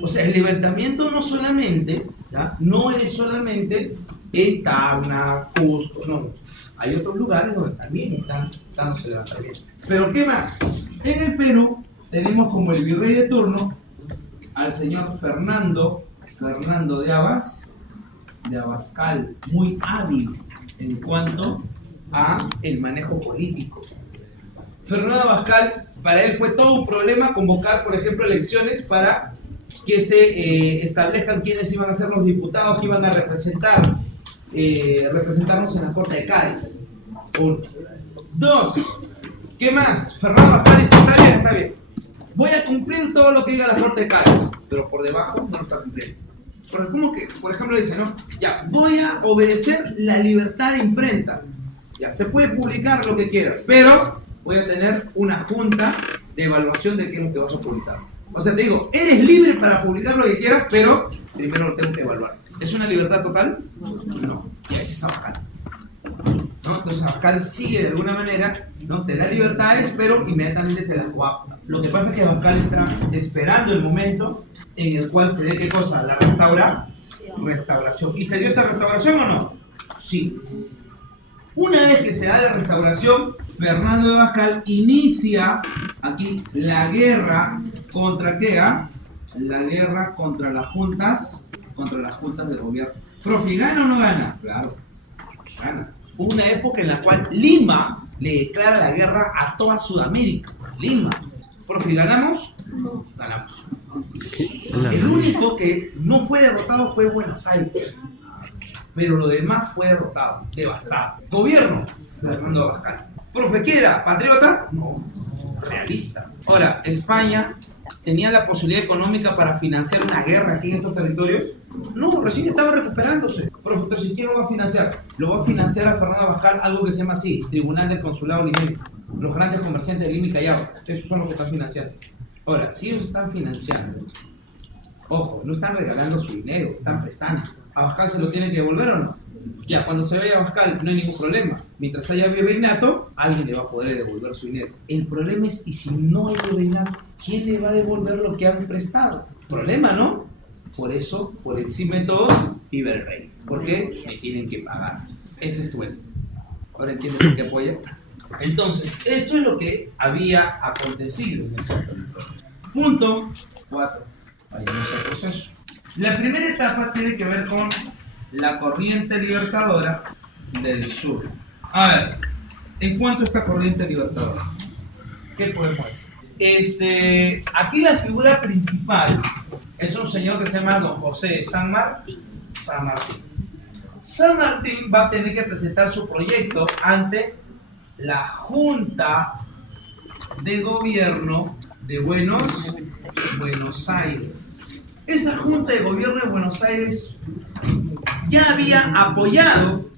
O sea, el levantamiento no solamente, ¿ya? No es solamente en Tacna, Cusco, no. Hay otros lugares donde también están dándose levantamiento. Pero ¿qué más? En el Perú tenemos como el virrey de turno al señor Fernando de Abascal, muy hábil en cuanto a el manejo político. Fernando Abascal, para él fue todo un problema convocar, por ejemplo, elecciones para que se establezcan quiénes iban a ser los diputados que iban a representarnos en la Corte de Cádiz. 1. 2. ¿Qué más? Fernando Abascal dice, está bien. Voy a cumplir todo lo que diga la Corte de Cádiz, pero por debajo no lo está cumpliendo. ¿Cómo que? Por ejemplo, dice, ¿no? Ya, voy a obedecer la libertad de imprenta. Ya, se puede publicar lo que quieras, pero voy a tener una junta de evaluación de qué es lo que vas a publicar. O sea, te digo, eres libre para publicar lo que quieras, pero primero lo tengo que evaluar. ¿Es una libertad total? No. Y ese es Abascal, ¿no? Entonces Abascal sigue de alguna manera, ¿no? Te da libertades, pero inmediatamente te las coapta. Lo que pasa es que Abascal está esperando el momento en el cual se dé ¿qué cosa? La restauración. ¿Y se dio esa restauración o no? Sí. Una vez que se da la restauración, Fernando de Abascal inicia aquí la guerra contra ¿qué? La guerra contra las juntas de gobierno. ¿Profe, gana o no gana? Claro, gana. Hubo una época en la cual Lima le declara la guerra a toda Sudamérica. Lima. ¿Profe, ganamos? No. Ganamos. El único que no fue derrotado fue Buenos Aires. Pero lo demás fue derrotado, devastado. Gobierno, Fernando Abascal. ¿Profe, qué era? ¿Patriota? No, realista. Ahora, España tenía la posibilidad económica para financiar una guerra aquí en estos territorios. No, recién estaba recuperándose. Profe, entonces, ¿quién lo va a financiar? Lo va a financiar a Fernando Abascal algo que se llama así, Tribunal del Consulado Limeño. Los grandes comerciantes de Lima y Callao, esos son los que están financiando. Ahora, si ellos están financiando, ojo, no están regalando su dinero, están prestando. ¿Abascal se lo tiene que devolver o no? Ya, cuando se vaya Abascal no hay ningún problema. Mientras haya virreinato, alguien le va a poder devolver su dinero. El problema es, ¿y si no hay virreinato? ¿Quién le va a devolver lo que han prestado? Problema, ¿no? Por eso, por encima de todos, vive el rey. ¿Por qué? Me tienen que pagar. Ese es tu él. ¿Ahora entiendes por qué apoya? Entonces, esto es lo que había acontecido en este territorio. Punto 4. Vayamos al proceso. La primera etapa tiene que ver con la corriente libertadora del sur. A ver, en cuanto a esta corriente libertadora, ¿qué podemos decir? Aquí la figura principal es un señor que se llama Don José de San Martín. San Martín va a tener que presentar su proyecto ante la Junta de Gobierno de Buenos Aires. Esa Junta de Gobierno de Buenos Aires ya había apoyado,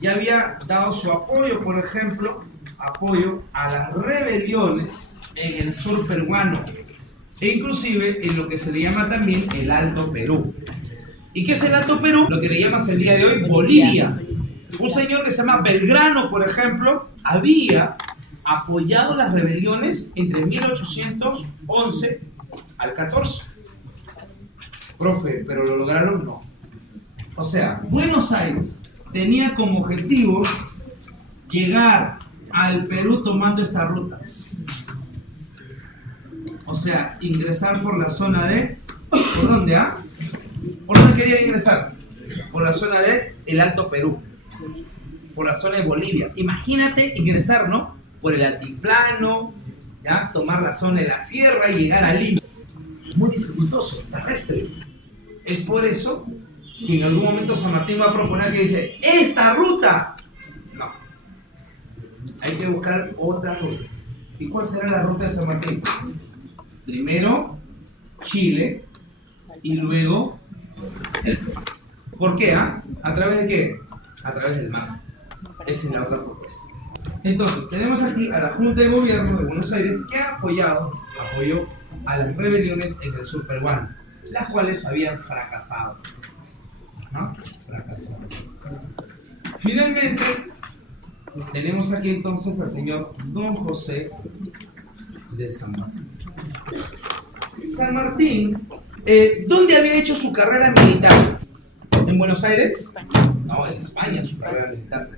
ya había dado su apoyo, por ejemplo, apoyo a las rebeliones en el sur peruano, e inclusive en lo que se le llama también el Alto Perú. ¿Y qué es el Alto Perú? Lo que le llamas el día de hoy Bolivia. Un señor que se llama Belgrano, por ejemplo, había apoyado las rebeliones entre 1811 al 14. Profe, ¿pero lo lograron? No. O sea, Buenos Aires tenía como objetivo llegar al Perú tomando esta ruta. O sea, ingresar por la zona de... ¿Por dónde, ¿Por dónde quería ingresar? Por la zona de el Alto Perú. Por la zona de Bolivia. Imagínate ingresar, ¿no? Por el altiplano, ¿ya? Tomar la zona de la sierra y llegar a Lima. Muy dificultoso, terrestre. Es por eso que en algún momento San Martín va a proponer que dice, ¡esta ruta! No. Hay que buscar otra ruta. ¿Y cuál será la ruta de San Martín? Primero Chile y luego el Perú. ¿Por qué? ¿A través de qué? A través del mar. Esa es la otra propuesta. Entonces, tenemos aquí a la Junta de Gobierno de Buenos Aires que ha apoyó a las rebeliones en el sur peruano, las cuales habían fracasado. ¿No? Fracasado. Finalmente, tenemos aquí entonces al señor Don José de San Martín. San Martín, ¿dónde había hecho su carrera militar? ¿En Buenos Aires? No, en España su carrera militar.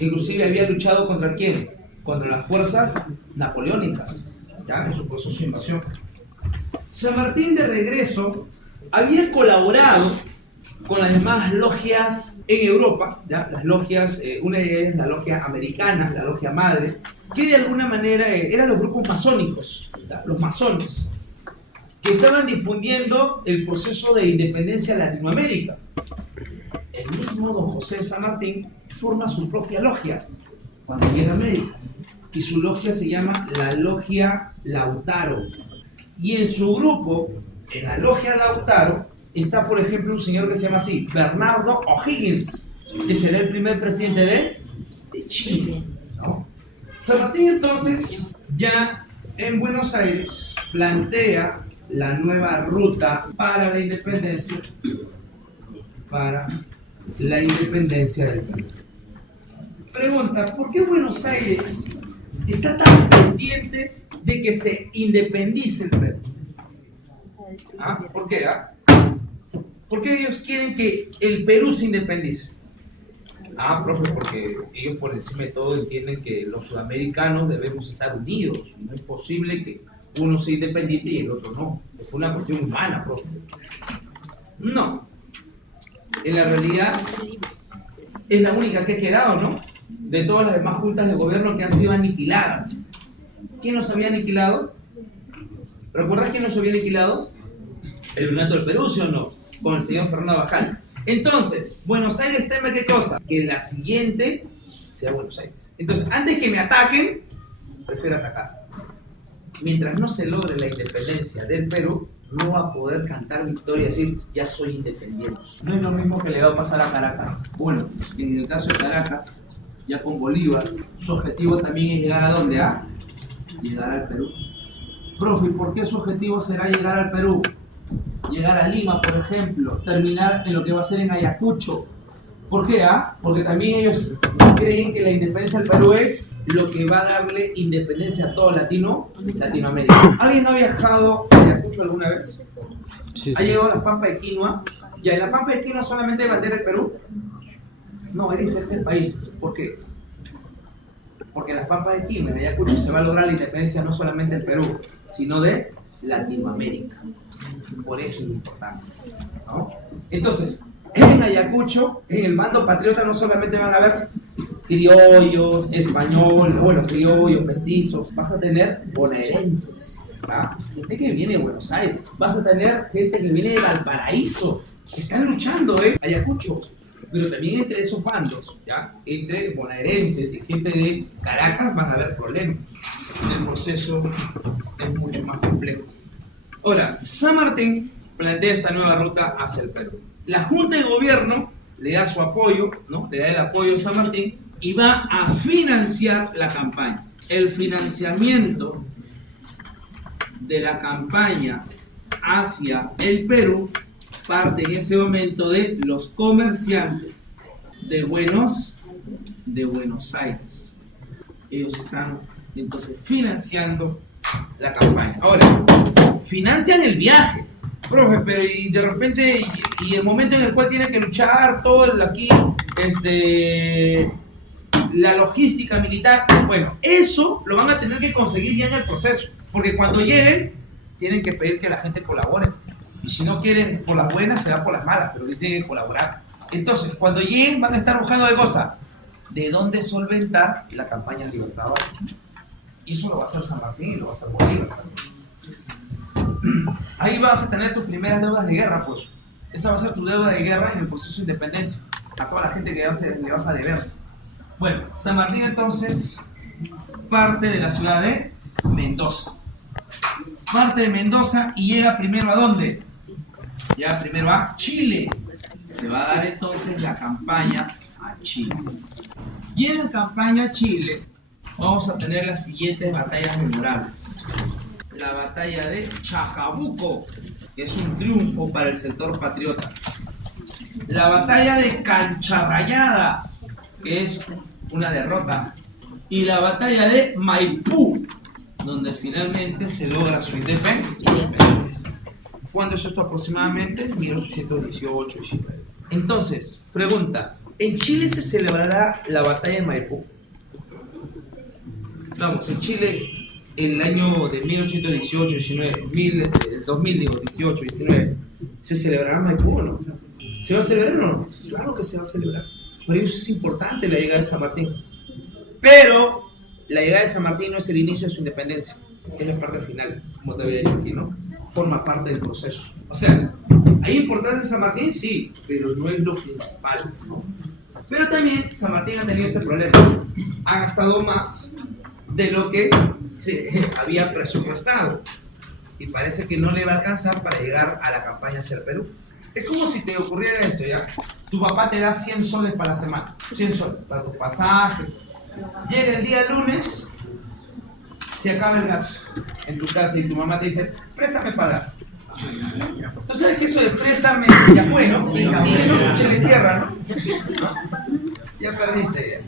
Inclusive había luchado ¿contra quién? Contra las fuerzas napoleónicas, ya en su proceso de invasión. San Martín de regreso había colaborado con las demás logias en Europa, ¿ya? Las logias, una de ellas la logia americana, la logia madre, que de alguna manera eran los grupos masónicos, ¿ya? Los masones, que estaban difundiendo el proceso de independencia en Latinoamérica. El mismo Don José de San Martín forma su propia logia cuando llega a América, y su logia se llama la Logia Lautaro. Y en su grupo, en la Logia Lautaro, está, por ejemplo, un señor que se llama así, Bernardo O'Higgins, que será el primer presidente de Chile, ¿no? San Martín, entonces, ya en Buenos Aires, plantea la nueva ruta para la independencia, del Perú. Pregunta, ¿por qué Buenos Aires está tan pendiente de que se independice el Perú? ¿Por qué? ¿Por qué ellos quieren que el Perú se independice? Ah, profe, porque ellos por encima de todo entienden que los sudamericanos debemos estar unidos. Y no es posible que uno sea independiente y el otro no. Es una cuestión humana, profe. No. En la realidad es la única que ha quedado, ¿no? De todas las demás juntas de gobierno que han sido aniquiladas. ¿Quién nos había aniquilado? ¿Recuerdas quién nos había aniquilado? El Virreinato del Perú, ¿sí o no? Con el señor Fernando Bajal. Entonces, Buenos Aires teme ¿qué cosa? Que la siguiente sea Buenos Aires. Entonces, antes que me ataquen, prefiero atacar. Mientras no se logre la independencia del Perú, no va a poder cantar victoria y decir, ya soy independiente. No es lo mismo que le va a pasar a Caracas. Bueno, en el caso de Caracas, ya con Bolívar, su objetivo también es llegar ¿a dónde? A llegar al Perú. Profe, ¿por qué su objetivo será llegar al Perú? Llegar a Lima, por ejemplo, terminar en lo que va a ser en Ayacucho. ¿Por qué? Porque también ellos creen que la independencia del Perú es lo que va a darle independencia a todo Latinoamérica. ¿Alguien ha viajado a Ayacucho alguna vez? Sí. ¿Ha llegado a la Pampa de Quinoa? ¿Y en la Pampa de Quinoa solamente hay bandera del Perú? No, hay diferentes países. ¿Por qué? Porque en las Pampas de Quinoa, en Ayacucho, se va a lograr la independencia no solamente del Perú, sino de Latinoamérica. Por eso es importante, ¿no? Entonces, en Ayacucho, en el bando patriota no solamente van a haber criollos, españoles, bueno, criollos, mestizos, vas a tener bonaerenses, ¿verdad? Gente que viene de Buenos Aires, vas a tener gente que viene de Valparaíso, que están luchando, Ayacucho, pero también entre esos bandos, ¿ya? Entre bonaerenses y gente de Caracas van a haber problemas. El proceso es mucho más complejo. Ahora, San Martín plantea esta nueva ruta hacia el Perú. La Junta de Gobierno le da su apoyo, ¿no? Le da el apoyo a San Martín y va a financiar la campaña. El financiamiento de la campaña hacia el Perú parte en ese momento de los comerciantes de Buenos Aires. Ellos están entonces financiando la campaña. Ahora, financian el viaje, profe, pero y de repente, y el momento en el cual tienen que luchar todo aquí, la logística militar, bueno, eso lo van a tener que conseguir ya en el proceso, porque cuando lleguen, tienen que pedir que la gente colabore, y si no quieren por las buenas, se va por las malas, pero tienen que colaborar. Entonces, cuando lleguen, van a estar buscando de cosa, de dónde solventar la campaña libertadora. Y eso lo va a hacer San Martín y lo va a hacer Bolívar. Ahí vas a tener tus primeras deudas de guerra, pues. Esa va a ser tu deuda de guerra en el proceso de independencia. A toda la gente que le vas a deber. Bueno, San Martín entonces parte de la ciudad de Mendoza. Parte de Mendoza y llega primero ¿a dónde? Llega primero a Chile. Se va a dar entonces la campaña a Chile. Y en la campaña a Chile vamos a tener las siguientes batallas memorables. La batalla de Chacabuco, que es un triunfo para el sector patriota. La batalla de Cancha Rayada, que es una derrota. Y la batalla de Maipú, donde finalmente se logra su independencia. ¿Cuándo es esto aproximadamente? 1818-19. Entonces, pregunta, ¿en Chile se celebrará la batalla de Maipú? Vamos, en Chile, en el año de 1818-19, 2018-19, ¿se celebrará Maipú o no? ¿Se va a celebrar o no? Claro que se va a celebrar. Por eso es importante la llegada de San Martín. Pero la llegada de San Martín no es el inicio de su independencia, es la parte final, como te había dicho aquí, ¿no? Forma parte del proceso. O sea, ¿hay importancia de San Martín? Sí, pero no es lo principal, ¿no? Pero también San Martín ha tenido este problema. Ha gastado más de lo que se había presupuestado. Y parece que no le va a alcanzar para llegar a la campaña hacia el Perú. Es como si te ocurriera esto, ¿ya? Tu papá te da 100 soles para la semana. 100 soles para tu pasaje. Llega el día lunes, se acaba el gas en tu casa y tu mamá te dice, préstame para gas. Tú sabes que eso de préstame ya fue, ¿no? Chile tierra, ¿no? Ya perdiste ya.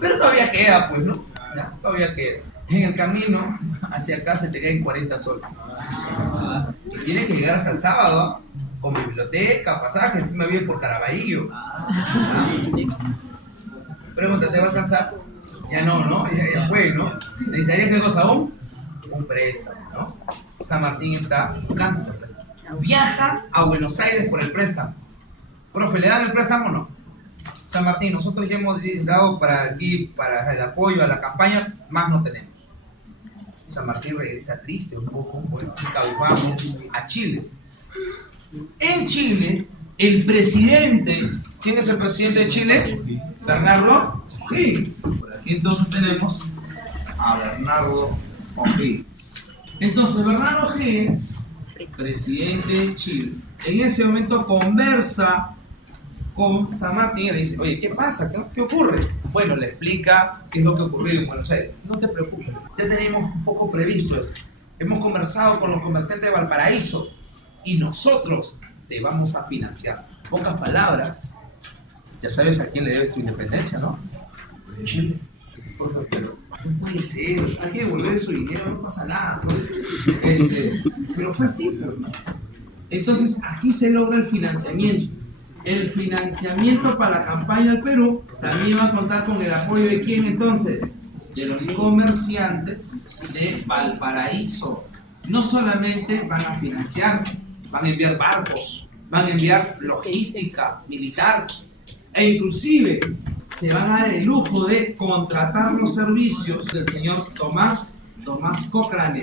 Pero todavía queda, pues, ¿no? Ya, todavía queda. En el camino hacia acá se te caen 40 soles. Y tienes que llegar hasta el sábado, ¿eh? Con biblioteca, pasaje, encima vive por Caraballo. Pregunta, ¿te va a alcanzar? Ya no, ¿no? Ya fue, ¿no? ¿Necesitaría qué cosa aún? Un préstamo, ¿no? San Martín está buscando ese préstamo. Viaja a Buenos Aires por el préstamo. Profe, ¿le dan el préstamo o no? San Martín, nosotros ya hemos dado para aquí, para el apoyo a la campaña, más no tenemos. San Martín regresa triste, un poco, bueno, cabizbajo a Chile. En Chile, el presidente, ¿quién es el presidente de Chile? Bernardo O'Higgins. Por aquí entonces tenemos a Bernardo O'Higgins. Entonces, Bernardo O'Higgins, presidente de Chile, en ese momento conversa con San Martín y le dice, oye, ¿qué pasa? ¿Qué ocurre? Bueno, le explica qué es lo que ocurrió en Buenos Aires. No te preocupes, ya tenemos un poco previsto esto. Hemos conversado con los comerciantes de Valparaíso y nosotros te vamos a financiar. En pocas palabras, ya sabes a quién le debes tu independencia, ¿no? Chile. Pero no puede ser, hay que devolver su dinero, no pasa nada, ¿no? Pero fue así, ¿no? Entonces, aquí se logra el financiamiento. El financiamiento para la campaña del Perú también va a contar con el apoyo de quién entonces, de los comerciantes de Valparaíso. No solamente van a financiar, van a enviar barcos, van a enviar logística militar e inclusive se van a dar el lujo de contratar los servicios del señor Tomás Cochrane,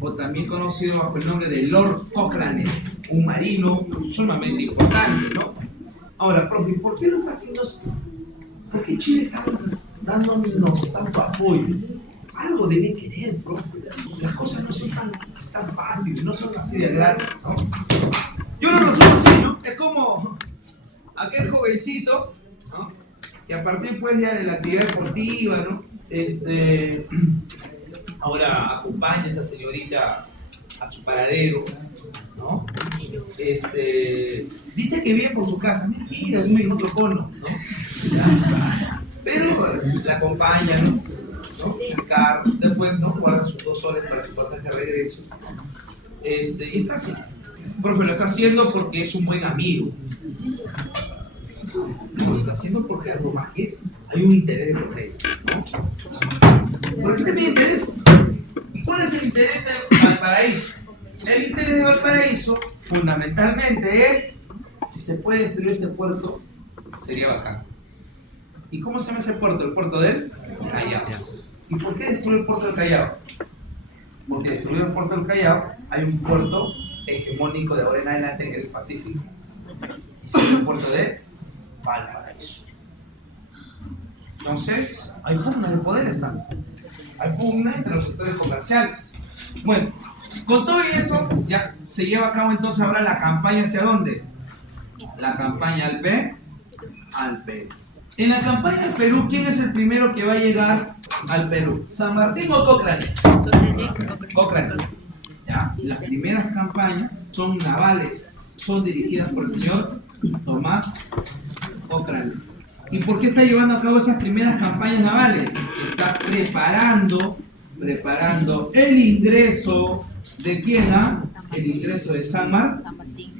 o también conocido bajo el nombre de Lord Cochrane, un marino sumamente importante, ¿no? Ahora, profe, ¿por qué no está haciendo esto? ¿Por qué Chile está dándonos tanto apoyo? Algo debe querer, profe. Las cosas no son tan fáciles, no son así de gratis, ¿no? Yo lo resumo así, ¿no? Es como aquel jovencito, ¿no? Que a partir pues ya de la actividad deportiva, ¿no? Ahora acompaña a esa señorita a su paradero, ¿no? Dice que vive por su casa, mira, vive en otro cono, ¿no? ¿Ya? Pero la acompaña, ¿no? El carro, después, ¿no? Guarda sus 2 soles para su pasaje de regreso. Y está así. Profe, lo está haciendo porque es un buen amigo. Lo está haciendo porque algo más que hay un interés de por ello, ¿no? ¿Por qué tiene interés? ¿Y cuál es el interés de Valparaíso? El interés de Valparaíso fundamentalmente es, si se puede destruir este puerto, sería bacán. ¿Y cómo se llama ese puerto? El puerto del Callao. ¿Y por qué destruir el puerto del Callao? Porque destruido el puerto del Callao, hay un puerto hegemónico de ahora en adelante en el Pacífico. Y se llama el puerto de Valparaíso. Entonces, hay pugna de poderes también. Hay pugna entre los sectores comerciales. Bueno, con todo eso, ya se lleva a cabo entonces ahora la campaña ¿hacia dónde? La campaña al Perú. En la campaña al Perú, ¿quién es el primero que va a llegar al Perú? ¿San Martín o Cochrane? Cochrane. ¿Ya? Las primeras campañas son navales, son dirigidas por el señor Tomás Cochrane. ¿Y por qué está llevando a cabo esas primeras campañas navales? Está preparando el ingreso de quién, el ingreso de San Martín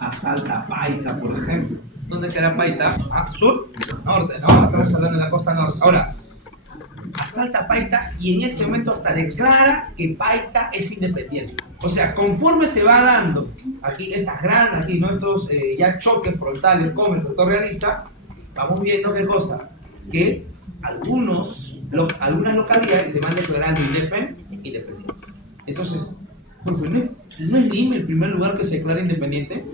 a Salta Paita, por ejemplo. ¿Dónde queda Paita? Sur, norte, ¿no? Estamos hablando de la costa norte. Ahora, a Salta Paita, y en ese momento hasta declara que Paita es independiente. O sea, conforme se va dando aquí estas grandes, aquí nuestros ya choques frontales con el sector realista, vamos viendo qué cosa, que algunas localidades se van declarando independientes. Entonces, profe, ¿no es Lima el primer lugar que se declara independiente?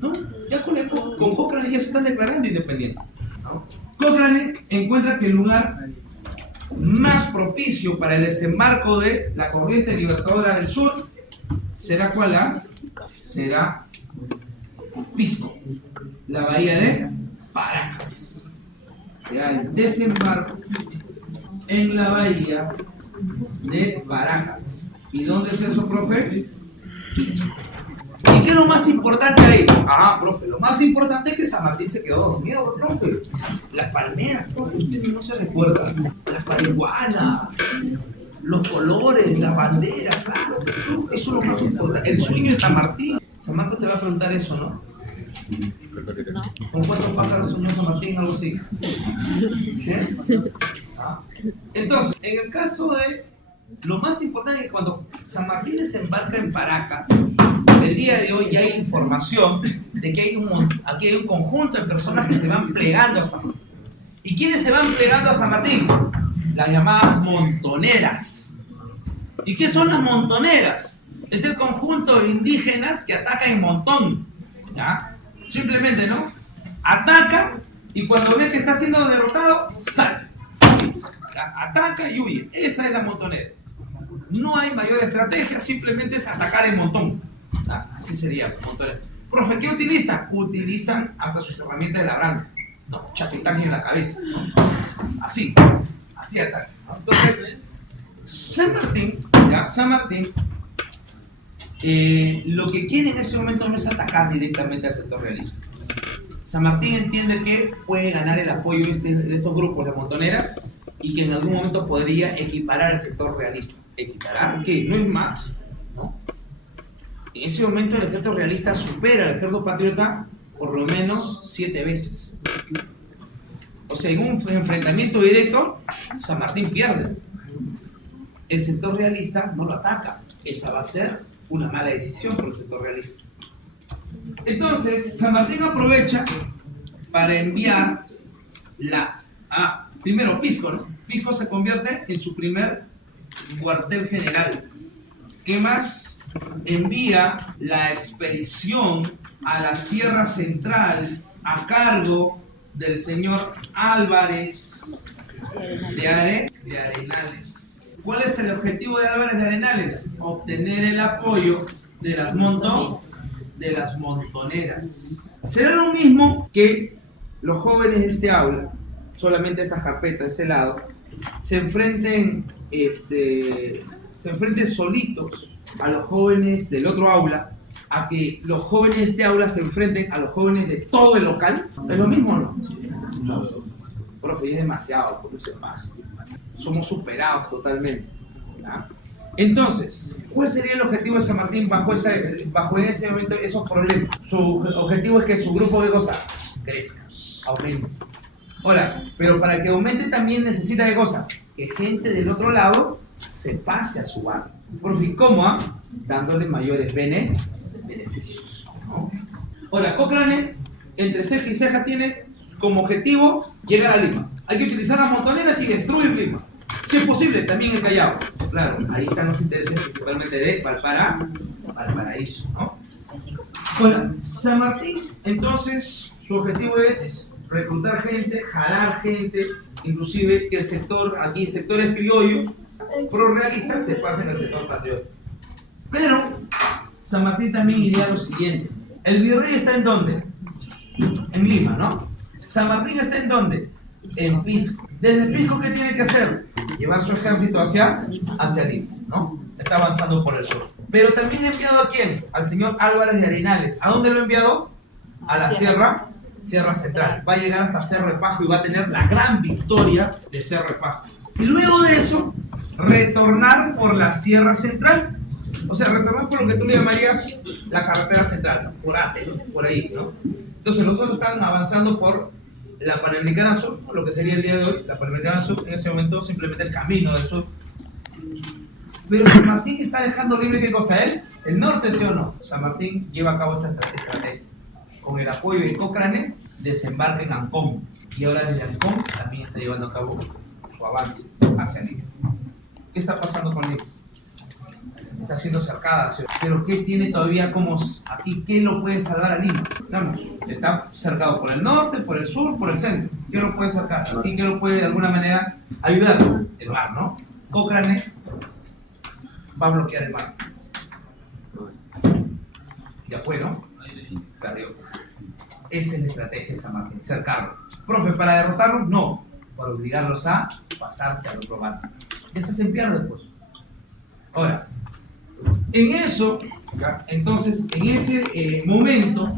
¿No? Ya con Cochrane ya se están declarando independientes, ¿no? Cochrane encuentra que el lugar más propicio para el desembarco de la corriente libertadora del sur será ¿cuál? Será Pisco, la bahía de Paracas. Será el desembarco en la bahía de Paracas. ¿Y dónde es eso, profe? Pisco. ¿Y qué es lo más importante ahí? Profe, lo más importante es que San Martín se quedó dormido, profe. Las palmeras, profe, ustedes no se recuerdan. Las marihuanas, los colores, las banderas, claro. Eso es lo más importante. El sueño de San Martín. San Martín te va a preguntar eso, ¿no? No. ¿Con cuántos pájaros soñó San Martín? Algo así. ¿Ah? Entonces, en el caso de... Lo más importante es que cuando San Martín desembarca en Paracas, el día de hoy ya hay información de que aquí hay un conjunto de personas que se van plegando a San Martín. ¿Y quiénes se van plegando a San Martín? Las llamadas montoneras. ¿Y qué son las montoneras? Es el conjunto de indígenas que ataca en montón. ¿Ya? Simplemente, ¿no? Ataca y cuando ve que está siendo derrotado, sale. Ataca y huye. Esa es la montonera. No hay mayor estrategia, simplemente es atacar en montón. Así sería, montonera. Profe, ¿qué utilizan? Utilizan hasta sus herramientas de labranza. No, chaquetaje en la cabeza. Así atacan. Entonces, San Martín, lo que quiere en ese momento no es atacar directamente al sector realista. San Martín entiende que puede ganar el apoyo de estos grupos de montoneras y que en algún momento podría equiparar al sector realista. ¿Equiparar qué? No es más, ¿no? En ese momento el ejército realista supera al ejército patriota por lo menos 7 veces. O sea, en un enfrentamiento directo, San Martín pierde. El sector realista no lo ataca. Esa va a ser una mala decisión por el sector realista. Entonces, San Martín aprovecha para enviar primero Pisco, ¿no? Pisco se convierte en su primer cuartel general. ¿Qué más? Envía la expedición a la Sierra Central a cargo del señor Álvarez de Arenales. ¿Cuál es el objetivo de Álvarez de Arenales? Obtener el apoyo de las montoneras. Será lo mismo que los jóvenes de este aula, solamente estas carpetas de este lado, se enfrenten solitos a los jóvenes del otro aula, a que los jóvenes de este aula se enfrenten a los jóvenes de todo el local. ¿Es lo mismo o no? No. Profe, es demasiado, produce más. Somos superados totalmente. ¿Ya? Entonces, ¿cuál sería el objetivo de San Martín bajo en ese momento esos problemas? Su objetivo es que su grupo de cosa crezca, aumente. Ahora, pero para que aumente también necesita de cosa, que gente del otro lado se pase a su barrio. Profe, ¿cómo? Dándole mayores beneficios, ¿no? Ahora, Cochrane, entre ceja y ceja, tiene como objetivo llegar a Lima. Hay que utilizar las montoneras y destruir Lima. Si es posible, también el Callao. Claro, ahí están los intereses principalmente de Valparaíso, ¿no? Bueno, San Martín, entonces, su objetivo es reclutar gente, jalar gente, inclusive que sectores criollos, pro-realistas, se pasen al sector patriota. Pero San Martín también iría lo siguiente. El virrey está ¿en dónde? En Lima, ¿no? San Martín está ¿en dónde? En Pisco. Desde Pisco, ¿qué tiene que hacer? Llevar su ejército hacia Lima, ¿no? Está avanzando por el sur. Pero también ha enviado ¿a quién? Al señor Álvarez de Arenales. ¿A dónde lo ha enviado? A la Sierra Central. Va a llegar hasta Cerro de Pasco y va a tener la gran victoria de Cerro de Pasco. Y luego de eso, retornar por la Sierra Central. O sea, retornar por lo que tú le llamarías la carretera central, por Ate, ¿no? Por ahí, ¿no? Entonces, los otros están avanzando por la Panamericana Sur, lo que sería el día de hoy, la Panamericana Sur, en ese momento simplemente el camino del sur. Pero San Martín está dejando libre, ¿qué cosa? ¿Él? ¿El norte, sí o no? San Martín lleva a cabo esta estrategia. Con el apoyo de Cochrane, desembarca en Ancón. Y ahora desde Ancón también está llevando a cabo su avance hacia Lima. ¿Qué está pasando con Lima? Está siendo cercada, ¿sí? Pero ¿qué tiene todavía como aquí? ¿Qué lo puede salvar a Lima? Estamos, está cercado por el norte, por el sur, por el centro. ¿Qué lo puede cercar? Aquí, ¿qué lo puede de alguna manera ayudar? El mar, ¿no? Cochrane va a bloquear el mar. Ya fue, ¿no? Perdió. Esa es la estrategia de San Martín, cercarlo. Profe, ¿para derrotarlos? No, para obligarlos a pasarse al otro bando. Ese se pierde, pues. Ahora, en eso, entonces, en ese momento,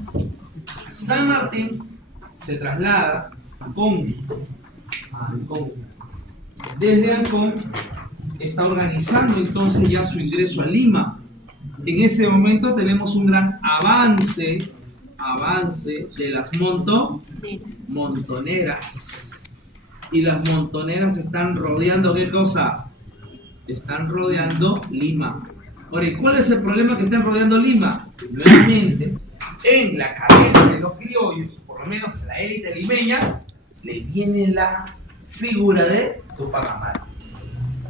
San Martín se traslada a Ancón. Desde Ancón está organizando entonces ya su ingreso a Lima. En ese momento tenemos un gran avance avance de las montoneras. Y las montoneras están rodeando, ¿qué cosa? Están rodeando Lima. Ahora, ¿y cuál es el problema que están rodeando Lima? Nuevamente, en la cabeza de los criollos, por lo menos en la élite limeña, le viene la figura de Tupac Amaru.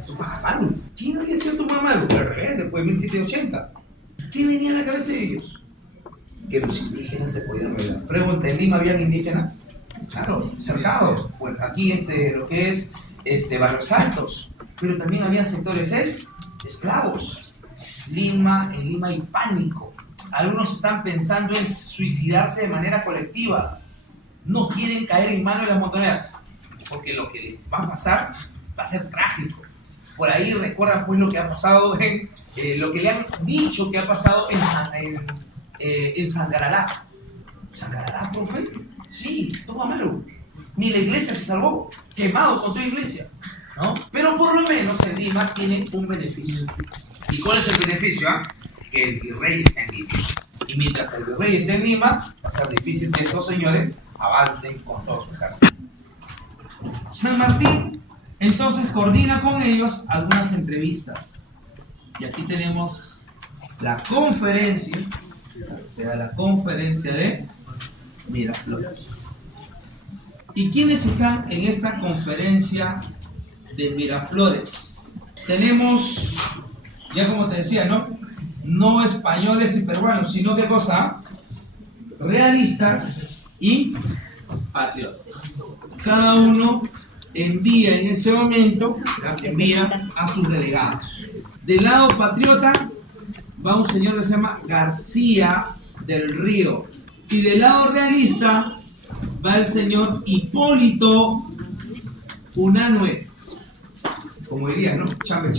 Tupac Amaru. ¿Quién había sido Tupac Amaru? Al revés, después de 1780. ¿Qué venía a la cabeza de ellos? Que los indígenas se podían revelar. Pregunta, ¿en Lima habían indígenas? Claro, cercados. Pues aquí lo que es Barrios Altos. Pero también había sectores esclavos. En Lima hay pánico. Algunos están pensando en suicidarse de manera colectiva. No quieren caer en manos de las montoneras, porque lo que les va a pasar va a ser trágico. Por ahí recuerdan pues lo que ha pasado lo que le han dicho que ha pasado en Sangarará. ¿Sangarará, profe? Sí, todo malo. Ni la iglesia se salvó, quemado con toda iglesia, ¿no? Pero por lo menos en Lima tiene un beneficio. ¿Y cuál es el beneficio? Que el virrey está en Lima. Y mientras el virrey esté en Lima, va a ser difícil que estos señores avancen con todo su ejército. San Martín entonces coordina con ellos algunas entrevistas. Y aquí tenemos la conferencia, la conferencia de Miraflores. ¿Y quiénes están en esta conferencia de Miraflores? Tenemos, ya como te decía, no españoles y peruanos, sino ¿qué cosa? Realistas y patriotas. Cada uno envía en ese momento a sus delegados. Del lado patriota va un señor que se llama García del Río. Y del lado realista va el señor Hipólito Unanue. Como diría, ¿no? Chambe.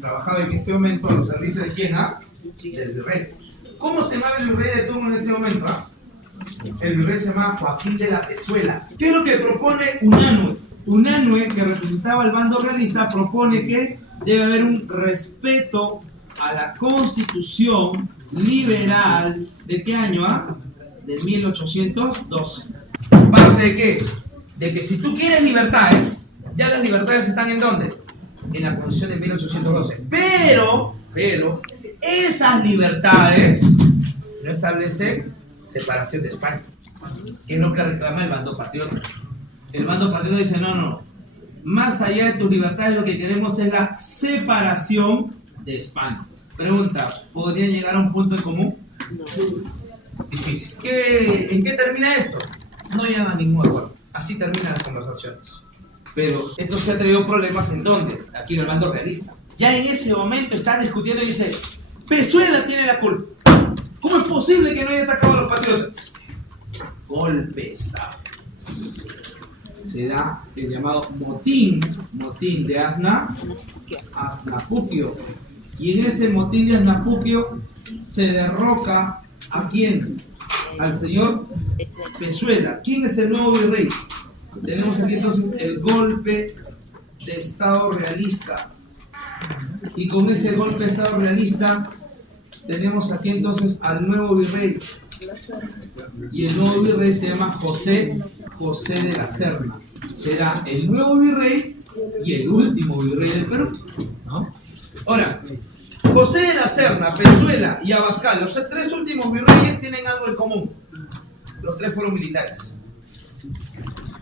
Trabajaba en ese momento a los servicios de quién, del virrey. ¿Cómo se llamaba el virrey de turno en ese momento? El virrey se llama Joaquín de la Pezuela. ¿Qué es lo que propone Unanue? Unanue, que representaba al bando realista, propone que debe haber un respeto a la Constitución liberal. ¿De qué año? De 1812. ¿Parte de qué? De que si tú quieres libertades, ya las libertades están ¿en dónde? En la Constitución de 1812. Pero esas libertades no establecen separación de España, que es lo que reclama el bando patriota. El bando patriota dice, no, más allá de tus libertades lo que queremos es la separación de España. Pregunta, ¿podrían llegar a un punto en común? No. Difícil. ¿En qué termina esto? No llegan a ningún acuerdo. Así terminan las conversaciones. Pero esto se ha traído problemas ¿en dónde? Aquí en el bando realista. Ya en ese momento están discutiendo y dice, Pezuela tiene la culpa. ¿Cómo es posible que no haya atacado a los patriotas? Golpe de Estado. Se da el llamado motín de Aznapuquio. Y en ese motín de Aznapuquio se derroca ¿a quién? Al señor Pezuela. ¿Quién es el nuevo virrey? Tenemos aquí entonces el golpe de Estado realista. Y con ese golpe de Estado realista tenemos aquí entonces al nuevo virrey. Y el nuevo virrey se llama José de la Serna. Será el nuevo virrey y el último virrey del Perú, ¿no? Ahora, José de la Serna, Pezuela y Abascal, los tres últimos virreyes tienen algo en común. Los tres fueron militares.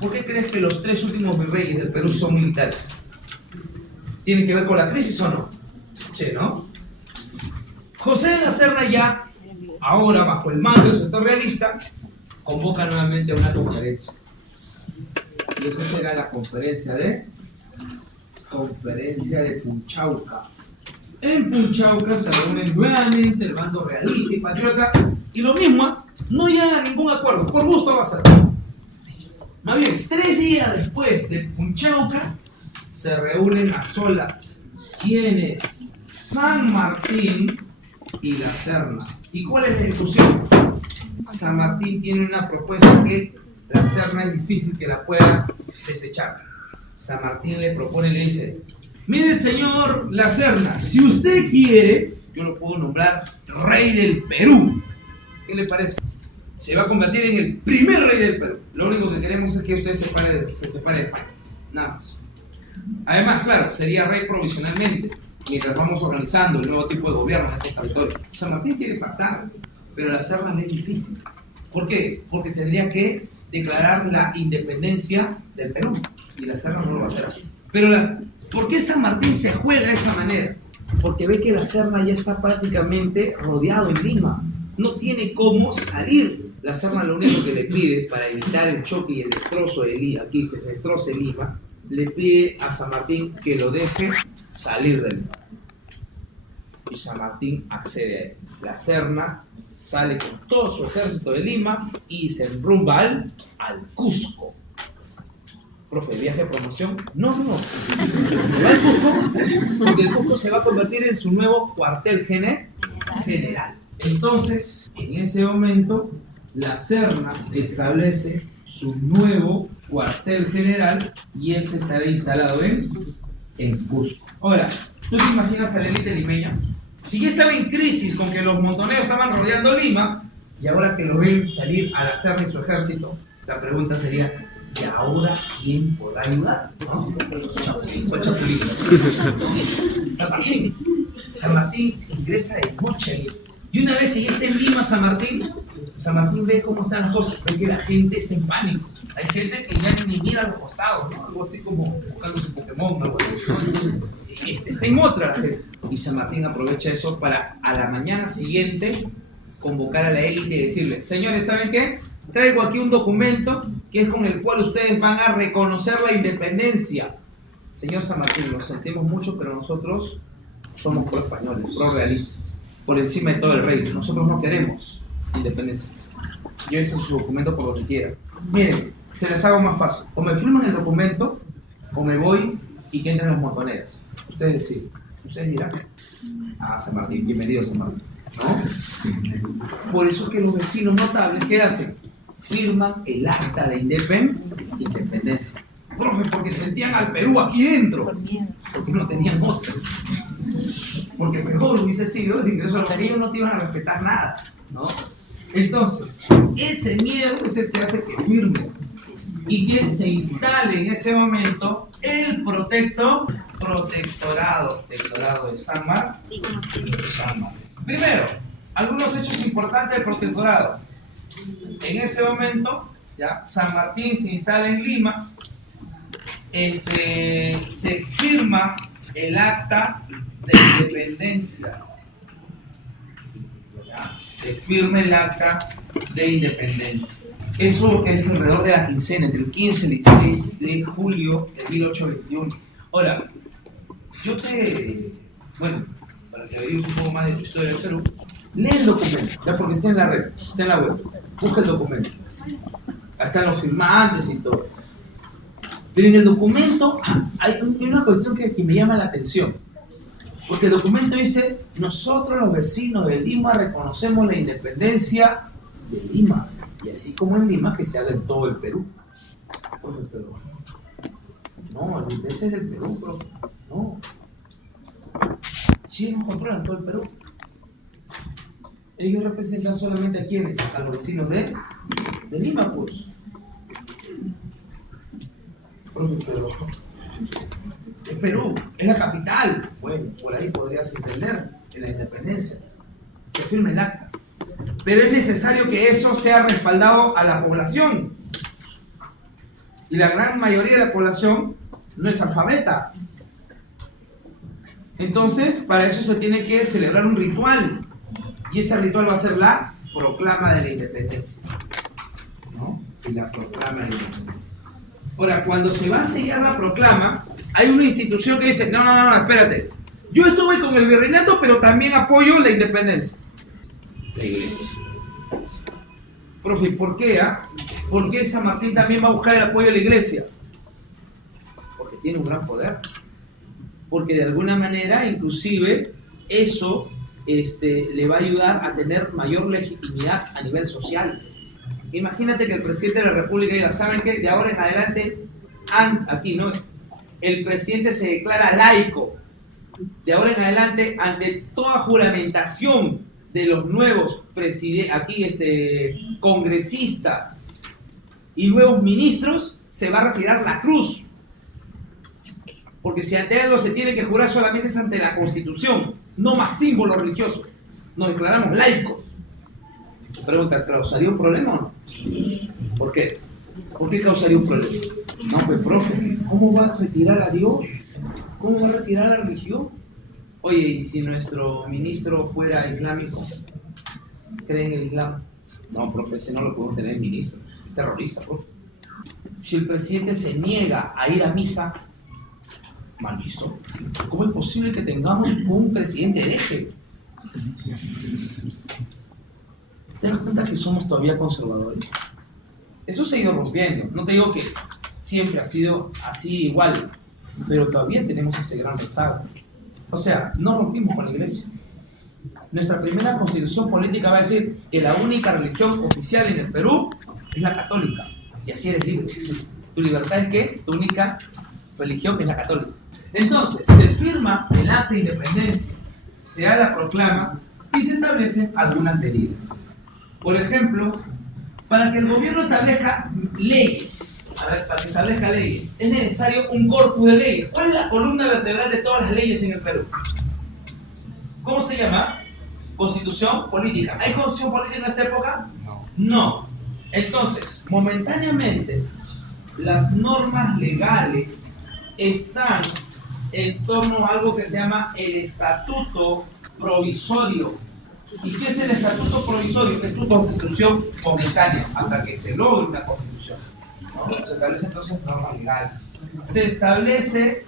¿Por qué crees que los tres últimos virreyes del Perú son militares? ¿Tiene que ver con la crisis o no? Sí, ¿no? José de la Serna ya, ahora bajo el mando del sector realista, convoca nuevamente a una conferencia. Y esa será la conferencia de Punchauca. En Punchauca se reúnen nuevamente el bando realista y patriota, y lo mismo, no llega a ningún acuerdo, por gusto va a ser. Más bien, 3 días después de Punchauca, se reúnen a solas. ¿Quiénes? San Martín y la Serna. ¿Y cuál es la discusión? San Martín tiene una propuesta que la Serna es difícil que la pueda desechar. San Martín le propone, le dice, mire señor la Serna, si usted quiere, yo lo puedo nombrar rey del Perú. ¿Qué le parece? se va a convertir en el primer rey del Perú. Lo único que queremos es que usted se separe de España. Nada más. Además, claro, sería rey provisionalmente, mientras vamos organizando el nuevo tipo de gobierno en este territorio. San Martín quiere pactar, pero la Serna le es difícil. ¿Por qué? Porque tendría que declarar la independencia del Perú, y la Serna no lo va a hacer así. Pero ¿por qué San Martín se juega de esa manera? Porque ve que la Serna ya está prácticamente rodeado en Lima. No tiene cómo salir. La Serna lo único que le pide para evitar el choque y el destrozo de Lima, aquí que se destroce Lima, le pide a San Martín que lo deje salir de Lima. Y San Martín accede a él. La Serna sale con todo su ejército de Lima y se enrumba al Cusco. Profe, ¿viaje de promoción? No. Se va al Cusco, porque el Cusco se va a convertir en su nuevo cuartel general. Entonces, en ese momento, la Serna establece su nuevo cuartel general y ese estará instalado en Cusco. Ahora, ¿tú te imaginas a la élite limeña? Si ya estaba en crisis con que los montoneros estaban rodeando Lima, y ahora que lo ven salir a la Serna y su ejército, la pregunta sería, ¿y ahora quién podrá ayudar? ¿No? San Martín ingresa de noche. Y una vez que ya está en Lima San Martín ve cómo están las cosas, ve que la gente está en pánico. Hay gente que ya ni mira a los costados, ¿no? Algo así como buscando su Pokémon, algo así, ¿no? Está en otra la gente. Y San Martín aprovecha eso para a la mañana siguiente convocar a la élite y decirle, señores, ¿saben qué? Traigo aquí un documento que es con el cual ustedes van a reconocer la independencia. Señor San Martín, lo sentimos mucho, pero nosotros somos pro-españoles, pro-realistas, por encima de todo el reino. Nosotros no queremos independencia. Yo hice su documento por lo que quiera. Miren, se les hago más fácil. O me firman el documento, o me voy y que entren los montoneros. Ustedes deciden. Ustedes dirán, San Martín, bienvenido San Martín, ¿no? Por eso es que los vecinos notables, ¿qué hacen? Firman el acta de independencia. Profe, porque sentían al Perú aquí dentro. Porque no tenían otro. Porque mejor hubiese sido el ingreso a los que ellos no te iban a respetar nada, ¿no? Entonces, ese miedo es el que hace que firmen y que se instale en ese momento el protectorado de San Martín. Primero, algunos hechos importantes del protectorado. En ese momento, ya San Martín se instala en Lima, se firma el acta de independencia. ¿Ya? Se firma el acta de independencia. Eso es alrededor de la quincena, entre el 15 y el 16 de julio de 1821. Ahora, para que veáis un poco más de tu historia del Perú, lee el documento, ya, porque está en la red, está en la web. Busca el documento. Ahí están los firmantes y todo. Pero en el documento hay una cuestión que me llama la atención. Porque el documento dice, nosotros los vecinos de Lima reconocemos la independencia de Lima. Y así como en Lima, que se haga en todo el Perú. ¿Cómo el Perú? No, la independencia es del Perú, bro. No. Sí, nos controlan todo el Perú. Ellos representan solamente a quienes, a los vecinos de Lima, pues. Pero es Perú, es la capital. Bueno, por ahí podrías entender en la independencia. Se firma el acta. Pero es necesario que eso sea respaldado a la población. Y la gran mayoría de la población no es alfabeta. Entonces, para eso se tiene que celebrar un ritual. Y ese ritual va a ser la proclama de la independencia. ¿No? Y la proclama de la independencia. Ahora, cuando se va a sellar la proclama, hay una institución que dice, no, espérate. Yo estuve con el virreinato, pero también apoyo la independencia. La iglesia. Profe, ¿por qué? ¿Por qué San Martín también va a buscar el apoyo de la iglesia? Porque tiene un gran poder. Porque de alguna manera, inclusive, eso le va a ayudar a tener mayor legitimidad a nivel social. Imagínate que el presidente de la República diga, ¿saben qué? De ahora en adelante, aquí, ¿no? El presidente se declara laico. De ahora en adelante, ante toda juramentación de los nuevos congresistas y nuevos ministros se va a retirar la cruz. Porque si ante algo se tiene que jurar solamente es ante la Constitución, no más símbolos religiosos. Nos declaramos laicos. Pregunta, ¿causaría un problema o no? ¿Por qué? ¿Por qué causaría un problema? No, pues profe, ¿cómo va a retirar a Dios? ¿Cómo va a retirar la religión? Oye, ¿y si nuestro ministro fuera islámico? ¿Cree en el Islam? No, profe, ese no lo podemos tener en ministro. Es terrorista, profe. Si el presidente se niega a ir a misa, mal visto. ¿Cómo es posible que tengamos un presidente hereje? ¿Te das cuenta que somos todavía conservadores? Eso se ha ido rompiendo. No te digo que siempre ha sido así igual, pero todavía tenemos ese gran rezago. O sea, no rompimos con la iglesia. Nuestra primera constitución política va a decir que la única religión oficial en el Perú es la católica. Y así eres libre. Tu libertad es que tu única religión es la católica. Entonces, se firma el acta de independencia, se da la proclama y se establecen algunas medidas. Por ejemplo, para que el gobierno establezca leyes, es necesario un corpus de leyes. ¿Cuál es la columna vertebral de todas las leyes en el Perú? ¿Cómo se llama? Constitución política. ¿Hay constitución política en esta época? No. Entonces, momentáneamente, las normas legales están en torno a algo que se llama el estatuto provisorio. ¿Y qué es el estatuto provisorio? Es tu constitución momentánea, hasta que se logre una constitución, ¿no? Se establecen entonces normas legales. Se establece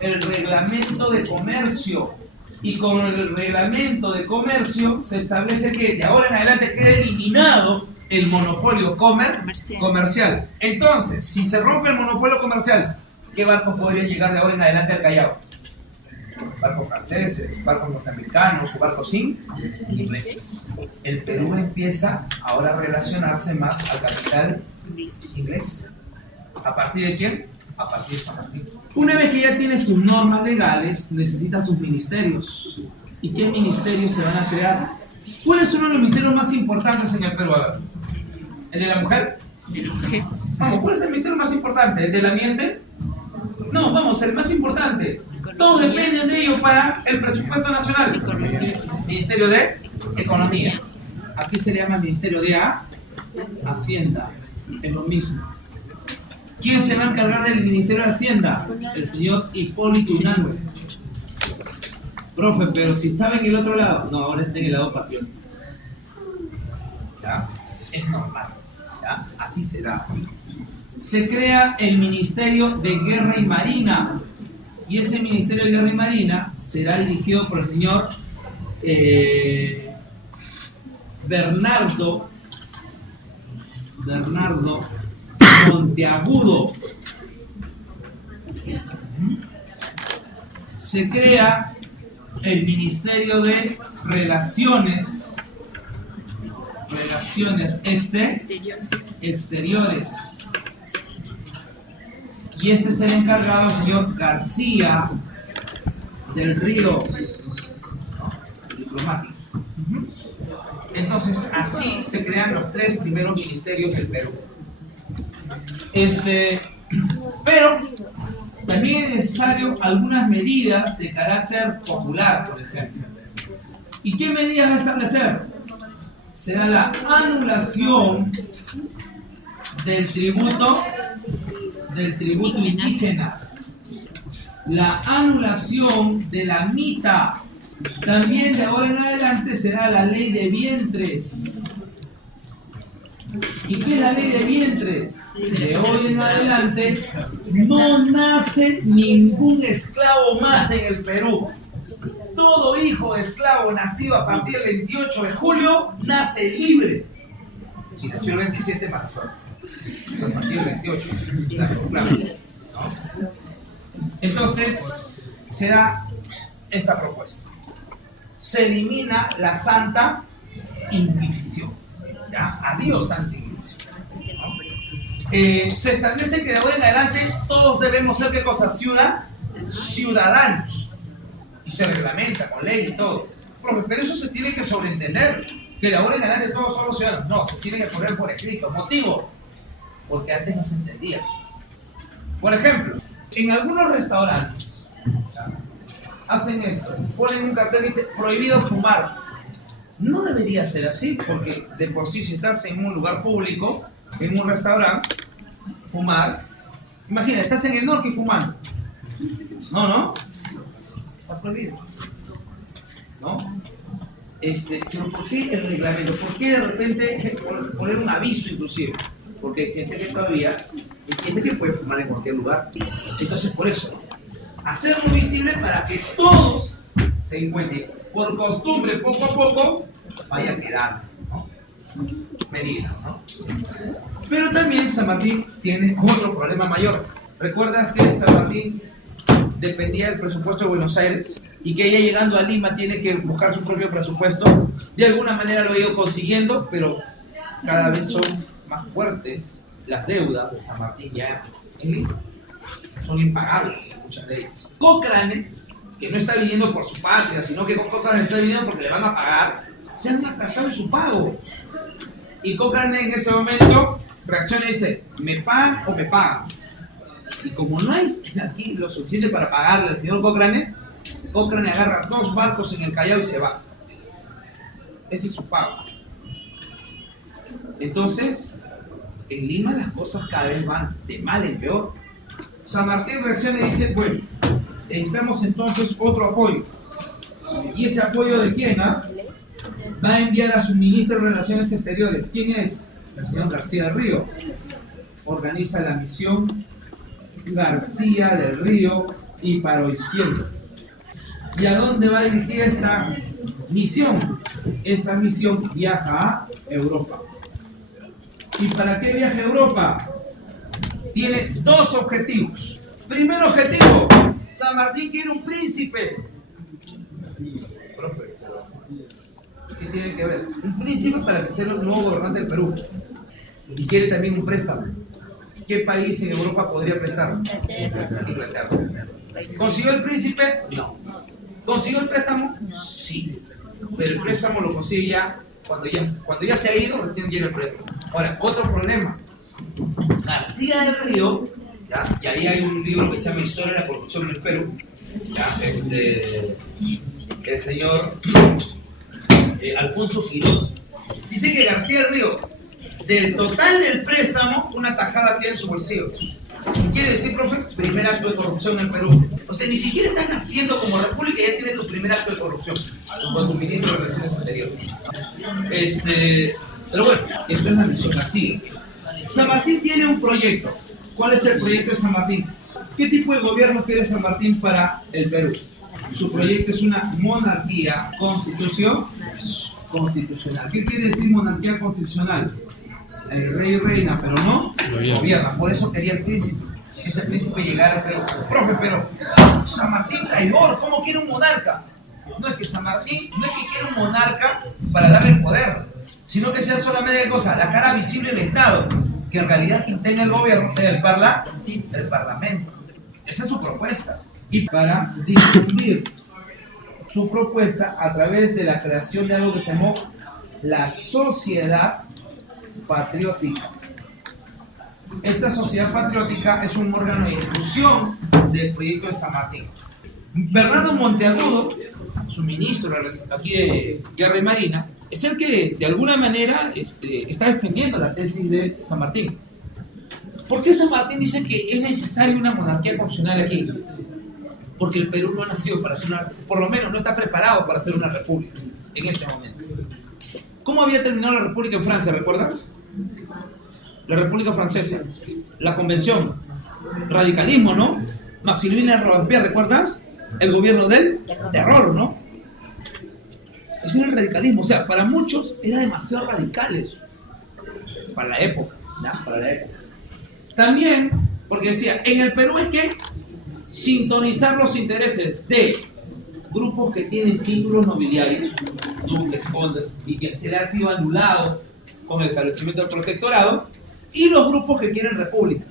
el reglamento de comercio, y con el reglamento de comercio se establece que de ahora en adelante queda eliminado el monopolio comercial. Entonces, si se rompe el monopolio comercial, ¿qué barcos podrían llegar de ahora en adelante al Callao? Barcos franceses, barcos norteamericanos o barcos ingleses. El Perú empieza ahora a relacionarse más al capital inglés. ¿A partir de quién? A partir de San Martín. Una vez que ya tienes tus normas legales, necesitas tus ministerios. ¿Y qué ministerios se van a crear? ¿Cuál es uno de los ministerios más importantes en el Perú? A ver, ¿el de la mujer? Vamos, ¿cuál es el ministerio más importante? ¿El del ambiente? No, vamos, el más importante. Todos dependen de ello para el presupuesto nacional. Ministerio de Economía. Aquí se le llama Ministerio de Hacienda. Es lo mismo. ¿Quién se va a encargar del Ministerio de Hacienda? El señor Hipólito Unanue. Profe, pero si estaba en el otro lado. No, ahora está en el lado patriótico. ¿Ya? Es normal. ¿Ya? Así será. Se crea el Ministerio de Guerra y Marina. Y ese Ministerio de Guerra y Marina será dirigido por el señor Bernardo Monteagudo. Se crea el Ministerio de Relaciones Exteriores. Y este será encargado el señor García del Río, diplomático. Entonces, así se crean los tres primeros ministerios del Perú. Pero también es necesario algunas medidas de carácter popular, por ejemplo. ¿Y qué medidas va a establecer? Será la anulación del tributo indígena, la anulación de la mita. También de ahora en adelante será la ley de vientres. ¿Y qué es la ley de vientres? De hoy en adelante no nace ningún esclavo más en el Perú. Todo hijo de esclavo nacido a partir del 28 de julio nace libre. Si nació el 27, más suerte. A partir del 28. Claro. ¿No? Entonces, se da esta propuesta. Se elimina la Santa Inquisición. ¿Ya? Adiós, Santa Inquisición. ¿No? Se establece que de ahora en adelante todos debemos ser, ¿qué cosa? Ciudadanos. Y se reglamenta con ley y todo. profe, pero eso se tiene que sobreentender, que de ahora en adelante todos somos ciudadanos. No, se tiene que poner por escrito. ¿Motivo? Porque antes no se entendía así. Por ejemplo, en algunos restaurantes hacen esto, ponen un cartel que dice prohibido fumar. No debería ser así, porque de por sí si estás en un lugar público, en un restaurante, fumar, imagina, estás en el norte y fumando. No, está prohibido. ¿No? Pero ¿por qué el reglamento? ¿Por qué de repente poner un aviso inclusive? Porque hay gente que todavía entiende que puede fumar en cualquier lugar. Entonces por eso, hacerlo visible para que todos se encuentren. Por costumbre, poco a poco, vaya quedando, ¿no? Medida, ¿no? Pero también San Martín tiene otro problema mayor. ¿Recuerdas que San Martín dependía del presupuesto de Buenos Aires y que ella llegando a Lima tiene que buscar su propio presupuesto? De alguna manera lo ha ido consiguiendo, pero cada vez son más fuertes las deudas de San Martín ya en Lima. Son impagables muchas de ellas. Cochrane, que no está viniendo por su patria, sino que Cochrane está viniendo porque le van a pagar, se han atrasado en su pago. Y Cochrane en ese momento reacciona y dice, ¿me pagan o me pagan? Y como no hay aquí lo suficiente para pagarle al señor Cochrane, Cochrane agarra 2 barcos en el Callao y se va. Ese es su pago. Entonces, en Lima las cosas cada vez van de mal en peor. San Martín reacciona y dice, bueno, necesitamos entonces otro apoyo. ¿Y ese apoyo de quién? Va a enviar a su ministro de Relaciones Exteriores. ¿Quién es? El señor García del Río. Organiza la misión García del Río y Paroiciendo. ¿Y a dónde va a dirigir esta misión? Esta misión viaja a Europa. ¿Y para qué viaja a Europa? Tiene 2 objetivos. Primer objetivo, San Martín quiere un príncipe. ¿Qué tiene que ver? Un príncipe para que sea el nuevo gobernante del Perú. Y quiere también un préstamo. ¿Qué país en Europa podría prestar? Inglaterra. ¿Consiguió el príncipe? No. ¿Consiguió el préstamo? Sí. Pero el préstamo lo consigue ya cuando ya se ha ido, recién llega el préstamo. Ahora, otro problema. García del Río, ¿ya? Y ahí hay un libro que se llama Historia de la Corrupción en el Perú. ¿Ya? El señor Alfonso Quirós dice que García del Río, del total del préstamo, una tajada tiene en su bolsillo. ¿Qué quiere decir, profe? Primer acto de corrupción en el Perú. O sea, ni siquiera están naciendo como república y ya tienes tu primer acto de corrupción con tu ministro de Relaciones Exteriores. Pero bueno, esto es la misión así. San Martín tiene un proyecto. ¿Cuál es el proyecto de San Martín? ¿Qué tipo de gobierno quiere San Martín para el Perú? Su proyecto es una monarquía constitucional. ¿Qué quiere decir monarquía constitucional? El rey y reina, pero no gobierna. Por eso quería el príncipe. Que ese príncipe llegara al Perú. Profe, pero San Martín traidor, ¿cómo quiere un monarca? No es que San Martín, no es que quiera un monarca para darle el poder, sino que sea solamente cosa, la cara visible del Estado, que en realidad quien tenga el gobierno sea el Parlamento. Esa es su propuesta. Y para difundir su propuesta a través de la creación de algo que se llamó la Sociedad Patriótica. Esta Sociedad Patriótica es un órgano de difusión del proyecto de San Martín. Bernardo Monteagudo, su ministro aquí de Guerra y Marina, es el que de alguna manera está defendiendo la tesis de San Martín. ¿Por qué San Martín dice que es necesaria una monarquía constitucional aquí? Porque el Perú no ha nacido para ser por lo menos no está preparado para ser una república en ese momento. ¿Cómo había terminado la república en Francia, recuerdas? La República Francesa, la Convención, radicalismo, ¿no? Maximilien Robespierre, ¿recuerdas? El gobierno del terror, ¿no? Ese era el radicalismo, o sea, para muchos era demasiado radicales para la época, ¿ya? Para la época. También, porque decía, en el Perú hay que sintonizar los intereses de grupos que tienen títulos nobiliarios, duques, condes, y que se les ha sido anulado con el establecimiento del protectorado, y los grupos que quieren república.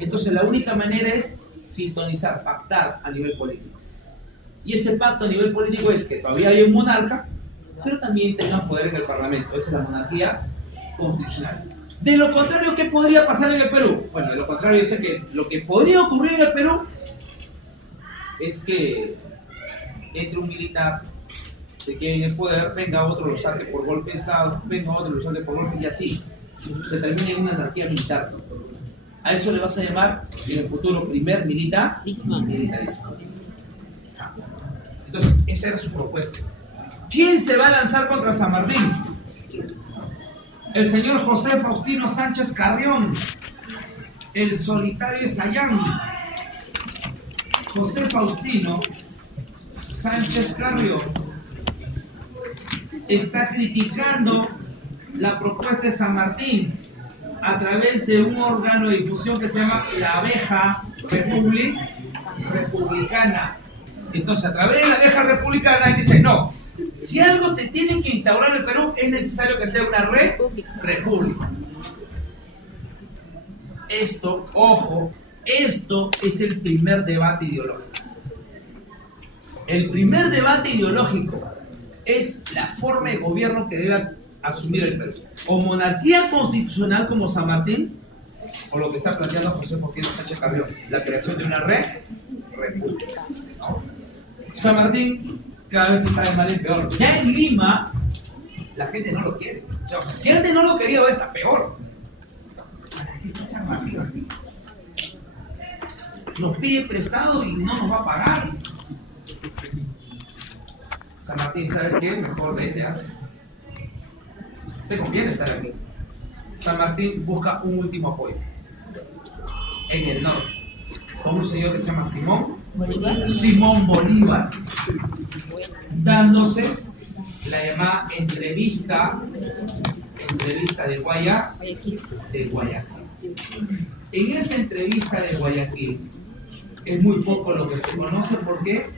Entonces la única manera es sintonizar, pactar a nivel político. Y ese pacto a nivel político es que todavía hay un monarca, pero también tengan poder en el Parlamento. Esa es la monarquía constitucional. De lo contrario, ¿qué podría pasar en el Perú? Bueno, de lo contrario dice que lo que podría ocurrir en el Perú es que entre un militar, se quede en el poder, venga otro, lo saque por golpe de Estado, venga otro, lo saque por golpe, y así se termina en una anarquía militar. A eso le vas a llamar en el futuro primer militarismo. Entonces, esa era su propuesta. ¿Quién se va a lanzar contra San Martín? El señor José Faustino Sánchez Carrión, el solitario Sayán. José Faustino Sánchez Carrión está criticando la propuesta de San Martín a través de un órgano de difusión que se llama La Abeja Republicana. Entonces, a través de La Abeja Republicana, él dice, no, si algo se tiene que instaurar en el Perú, es necesario que sea una república. Esto, ojo, esto es el primer debate ideológico. El primer debate ideológico es la forma de gobierno que debe asumir el Perú. O monarquía constitucional como San Martín, o lo que está planteando José Faustino Sánchez Carrión, la creación de una república, ¿no? San Martín cada vez está de mal en peor. Ya en Lima, la gente no lo quiere. O sea, si antes no lo quería, ahora está peor. ¿Para qué está San Martín aquí? Nos pide prestado y no nos va a pagar. San Martín, ¿sabe qué? Mejor vete a... Te conviene estar aquí. San Martín busca un último apoyo en el norte, con un señor que se llama Simón Bolívar, dándose la llamada entrevista de Guayaquil. En esa entrevista de Guayaquil es muy poco lo que se conoce. ¿Por qué?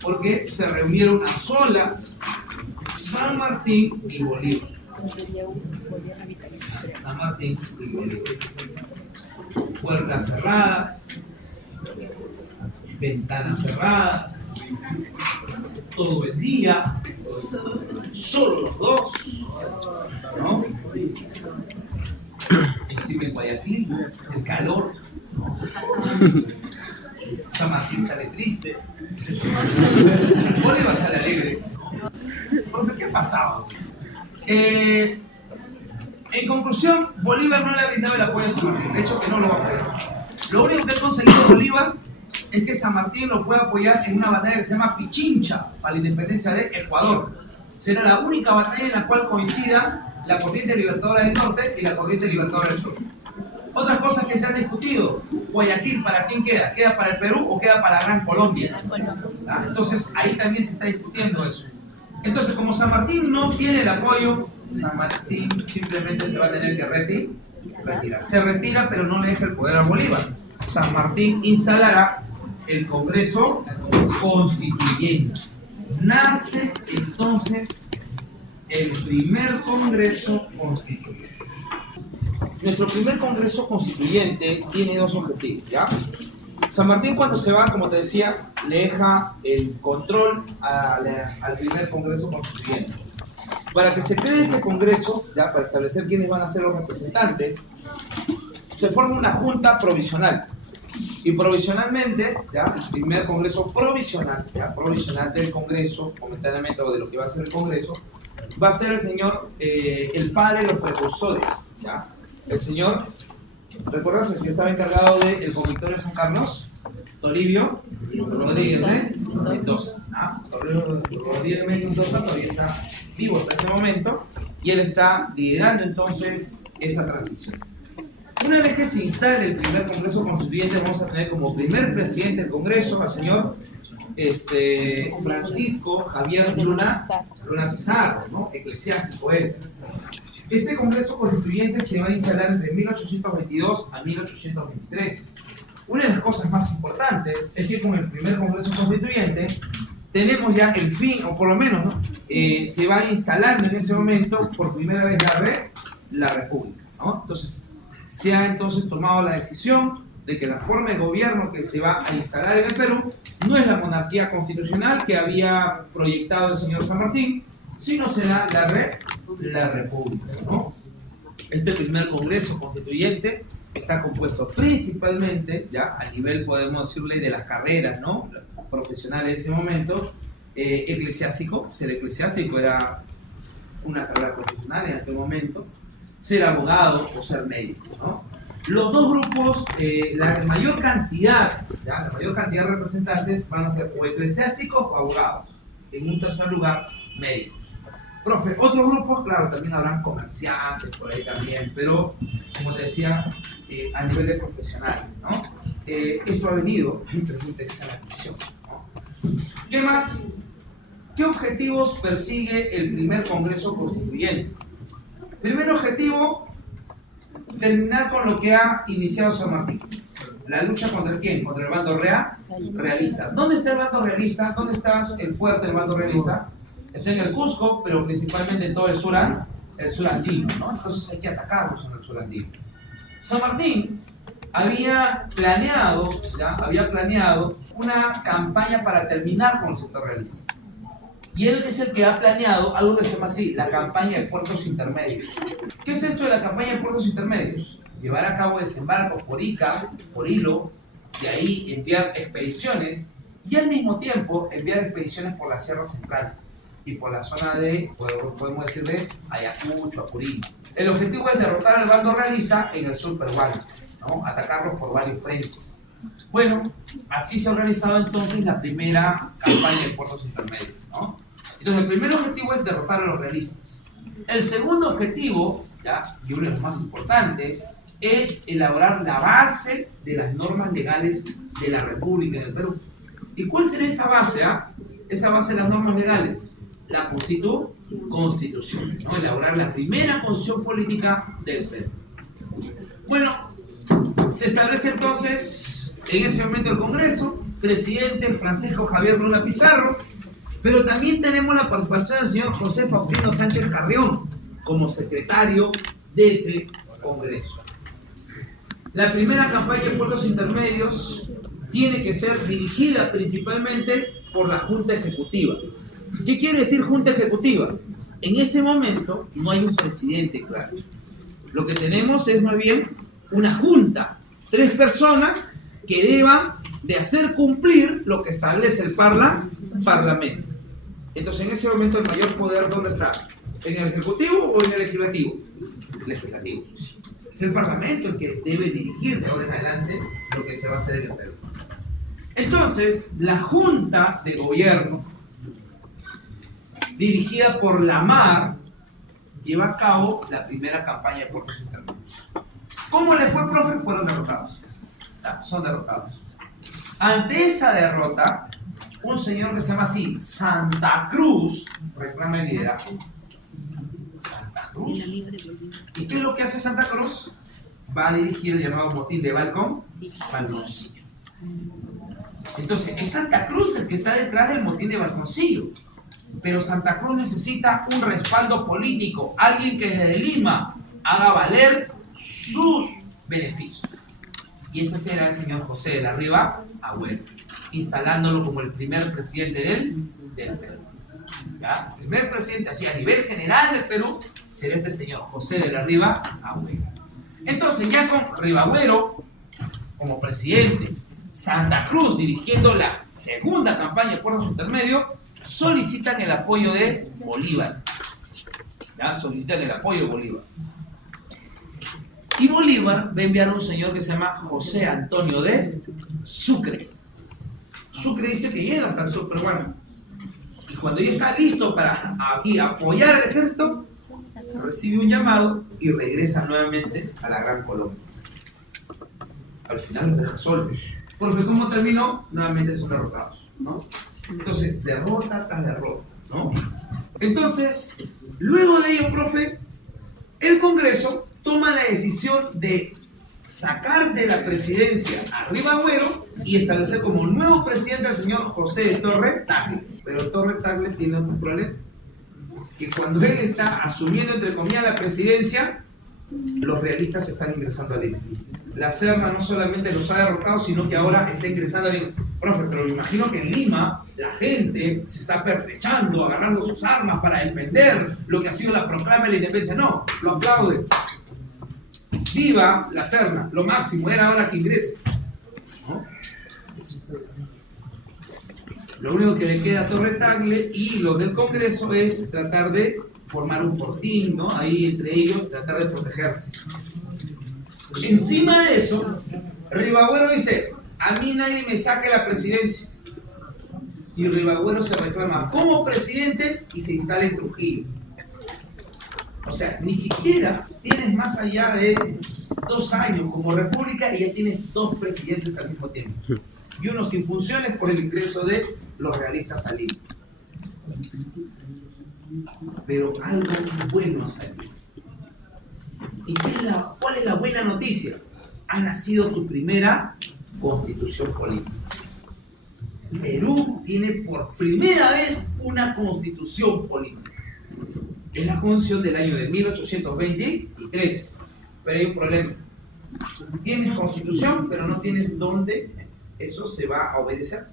Porque se reunieron a solas San Martín y Bolívar. San Martín y Bolívar. Puertas cerradas, ventanas cerradas, todo el día, solo los dos, ¿no? Encima en Guayaquil, el calor, ¿no? San Martín sale triste, Bolívar sale alegre, ¿no? Porque ¿qué ha pasado? En conclusión, Bolívar no le ha brindado el apoyo a San Martín, de hecho que no lo va a apoyar. Lo único que ha conseguido Bolívar es que San Martín lo puede apoyar en una batalla que se llama Pichincha, para la independencia de Ecuador. Será la única batalla en la cual coincida la corriente libertadora del norte y la corriente libertadora del sur. Otras cosas que se han discutido: Guayaquil, ¿para quién queda? ¿Queda para el Perú o queda para la Gran Colombia? ¿Ah? Entonces ahí también se está discutiendo eso. Entonces, como San Martín no tiene el apoyo, San Martín simplemente se va a tener que retirar. Se retira, pero no le deja el poder a Bolívar. San Martín instalará el Congreso Constituyente. Nace entonces el primer Congreso Constituyente. Nuestro primer Congreso Constituyente tiene dos objetivos, ¿ya? San Martín, cuando se va, como te decía, le deja el control al primer Congreso Constituyente. Para que se cree este Congreso, ya, para establecer quiénes van a ser los representantes, se forma una junta provisional. Y provisionalmente, ya, el primer Congreso provisional, ya, provisional del Congreso, momentáneamente, o de lo que va a ser el Congreso, va a ser el señor, el padre de los precursores, ya, el señor... ¿Recuerdas el que estaba encargado del convictorio de San Carlos? Toribio Rodríguez Mendoza. Rodríguez Mendoza todavía está vivo hasta ese momento y él está liderando entonces esa transición. Una vez que se instale el primer Congreso Constituyente, vamos a tener como primer presidente del Congreso al señor Francisco Javier Luna Pizarro, ¿no? Eclesiástico él. Este Congreso Constituyente se va a instalar entre 1822 a 1823. Una de las cosas más importantes es que con el primer Congreso Constituyente tenemos ya el fin, o por lo menos, ¿no? Se va instalando en ese momento por primera vez la República, ¿no? Entonces, se ha entonces tomado la decisión de que la forma de gobierno que se va a instalar en el Perú no es la monarquía constitucional que había proyectado el señor San Martín, sino será la república, ¿no? Este primer Congreso Constituyente está compuesto principalmente, ya a nivel, podemos decirle, de las carreras, ¿no?, profesionales de ese momento, eclesiástico. Ser eclesiástico era una carrera profesional en aquel momento, ser abogado o ser médico, ¿no? Los dos grupos, la mayor cantidad de representantes van a ser o eclesiásticos o abogados. En un tercer lugar, médicos. Profe, otros grupos, claro, también habrán comerciantes por ahí también, pero como te decía, a nivel de profesionales, ¿no? Esto ha venido, mi pregunta es la misión, ¿no? ¿Qué más? ¿Qué objetivos persigue el primer Congreso Constituyente? Primer objetivo, terminar con lo que ha iniciado San Martín. ¿La lucha contra quién? Contra el bando realista. ¿Dónde está el bando realista? ¿Dónde está el fuerte del bando realista? Está en el Cusco, pero principalmente en todo el sur andino, ¿no? Entonces hay que atacarlos en el sur andino. San Martín había planeado una campaña para terminar con el sector realista. Y él es el que ha planeado algo que se llama así, la campaña de puertos intermedios. ¿Qué es esto de la campaña de puertos intermedios? Llevar a cabo desembarcos por Ica, por Hilo, de ahí enviar expediciones y al mismo tiempo enviar expediciones por la Sierra Central y por la zona de, podemos decir, de Ayacucho, Apurí. El objetivo es derrotar al bando realista en el sur peruano, ¿no? Atacarlos por varios frentes. Bueno, así se ha organizado entonces la primera campaña de puertos intermedios, ¿no? Entonces, el primer objetivo es derrotar a los realistas. El segundo objetivo, ¿ya?, y uno de los más importantes, es elaborar la base de las normas legales de la República del Perú. ¿Y cuál será esa base? Esa base de las normas legales, la Constitución, ¿no? Elaborar la primera constitución política del Perú. Bueno, se establece entonces en ese momento el Congreso, presidente Francisco Javier Luna Pizarro, pero también tenemos la participación del señor José Faustino Sánchez Carrión como secretario de ese Congreso. La primera campaña de puertos intermedios tiene que ser dirigida principalmente por la Junta Ejecutiva. ¿Qué quiere decir Junta Ejecutiva? En ese momento no hay un presidente, claro. Lo que tenemos es más bien una junta, 3 personas que deban de hacer cumplir lo que establece el Parlamento. Entonces, en ese momento, el mayor poder, ¿dónde está? ¿En el Ejecutivo o en el Legislativo? Legislativo. Es el Parlamento el que debe dirigir de ahora en adelante lo que se va a hacer en el Perú. Entonces, la Junta de Gobierno, dirigida por la MAR, lleva a cabo la primera campaña de puertos intermedios. ¿Cómo le fue, profe? Fueron derrotados. Son derrotados. Ante esa derrota, un señor que se llama así, Santa Cruz, reclama el liderazgo. Santa Cruz. ¿Y qué es lo que hace Santa Cruz? Va a dirigir el llamado motín de Balconcillo. Entonces, es Santa Cruz el que está detrás del motín de Balconcillo. Pero Santa Cruz necesita un respaldo político, alguien que desde Lima haga valer sus beneficios. Y ese será el señor José de la Riva Agüero, instalándolo como el primer presidente del Perú. ¿Ya? El primer presidente, así a nivel general del Perú, será este señor José de la Riva Agüero. Entonces, ya con Rivagüero como presidente, Santa Cruz dirigiendo la segunda campaña de puertos intermedios, solicitan el apoyo de Bolívar. ¿Ya? Solicitan el apoyo de Bolívar. Y Bolívar va a enviar a un señor que se llama José Antonio de Sucre. Sucre dice que llega hasta el sur peruano. Y cuando ya está listo para aquí apoyar al ejército, recibe un llamado y regresa nuevamente a la Gran Colombia. Al final los deja solos. Porque ¿cómo terminó? Nuevamente son derrotados, ¿no? Entonces, derrota tras derrota, ¿no? Entonces, luego de ello, profe, el Congreso toma la decisión de sacar de la presidencia a Rivagüero y establecer como nuevo presidente al señor José de Torre Tagle. Pero Torre Tagle tiene un problema, que cuando él está asumiendo, entre comillas, la presidencia, los realistas están ingresando a Lima. La Serna no solamente los ha derrotado, sino que ahora está ingresando a Lima. Profe, pero me imagino que en Lima la gente se está pertrechando, agarrando sus armas para defender lo que ha sido la proclama de la independencia. No, lo aplauden. Viva la Serna, lo máximo, era ahora que ingrese. ¿No? Lo único que le queda a Torre Tagle y los del Congreso es tratar de formar un fortín, ¿no? Ahí entre ellos, tratar de protegerse. Encima de eso, Ribagüero dice, a mí nadie me saque la presidencia. Y Ribagüero se reclama como presidente y se instala en Trujillo. O sea, ni siquiera tienes más allá de 2 años como república y ya tienes 2 presidentes al mismo tiempo. Y uno sin funciones por el ingreso de los realistas a Lima. Pero algo bueno ha salido. ¿Y cuál es la buena noticia? Ha nacido tu primera constitución política. Perú tiene por primera vez una constitución política. Es la constitución del año de 1823. Pero hay un problema. Tienes constitución, pero no tienes dónde eso se va a obedecer,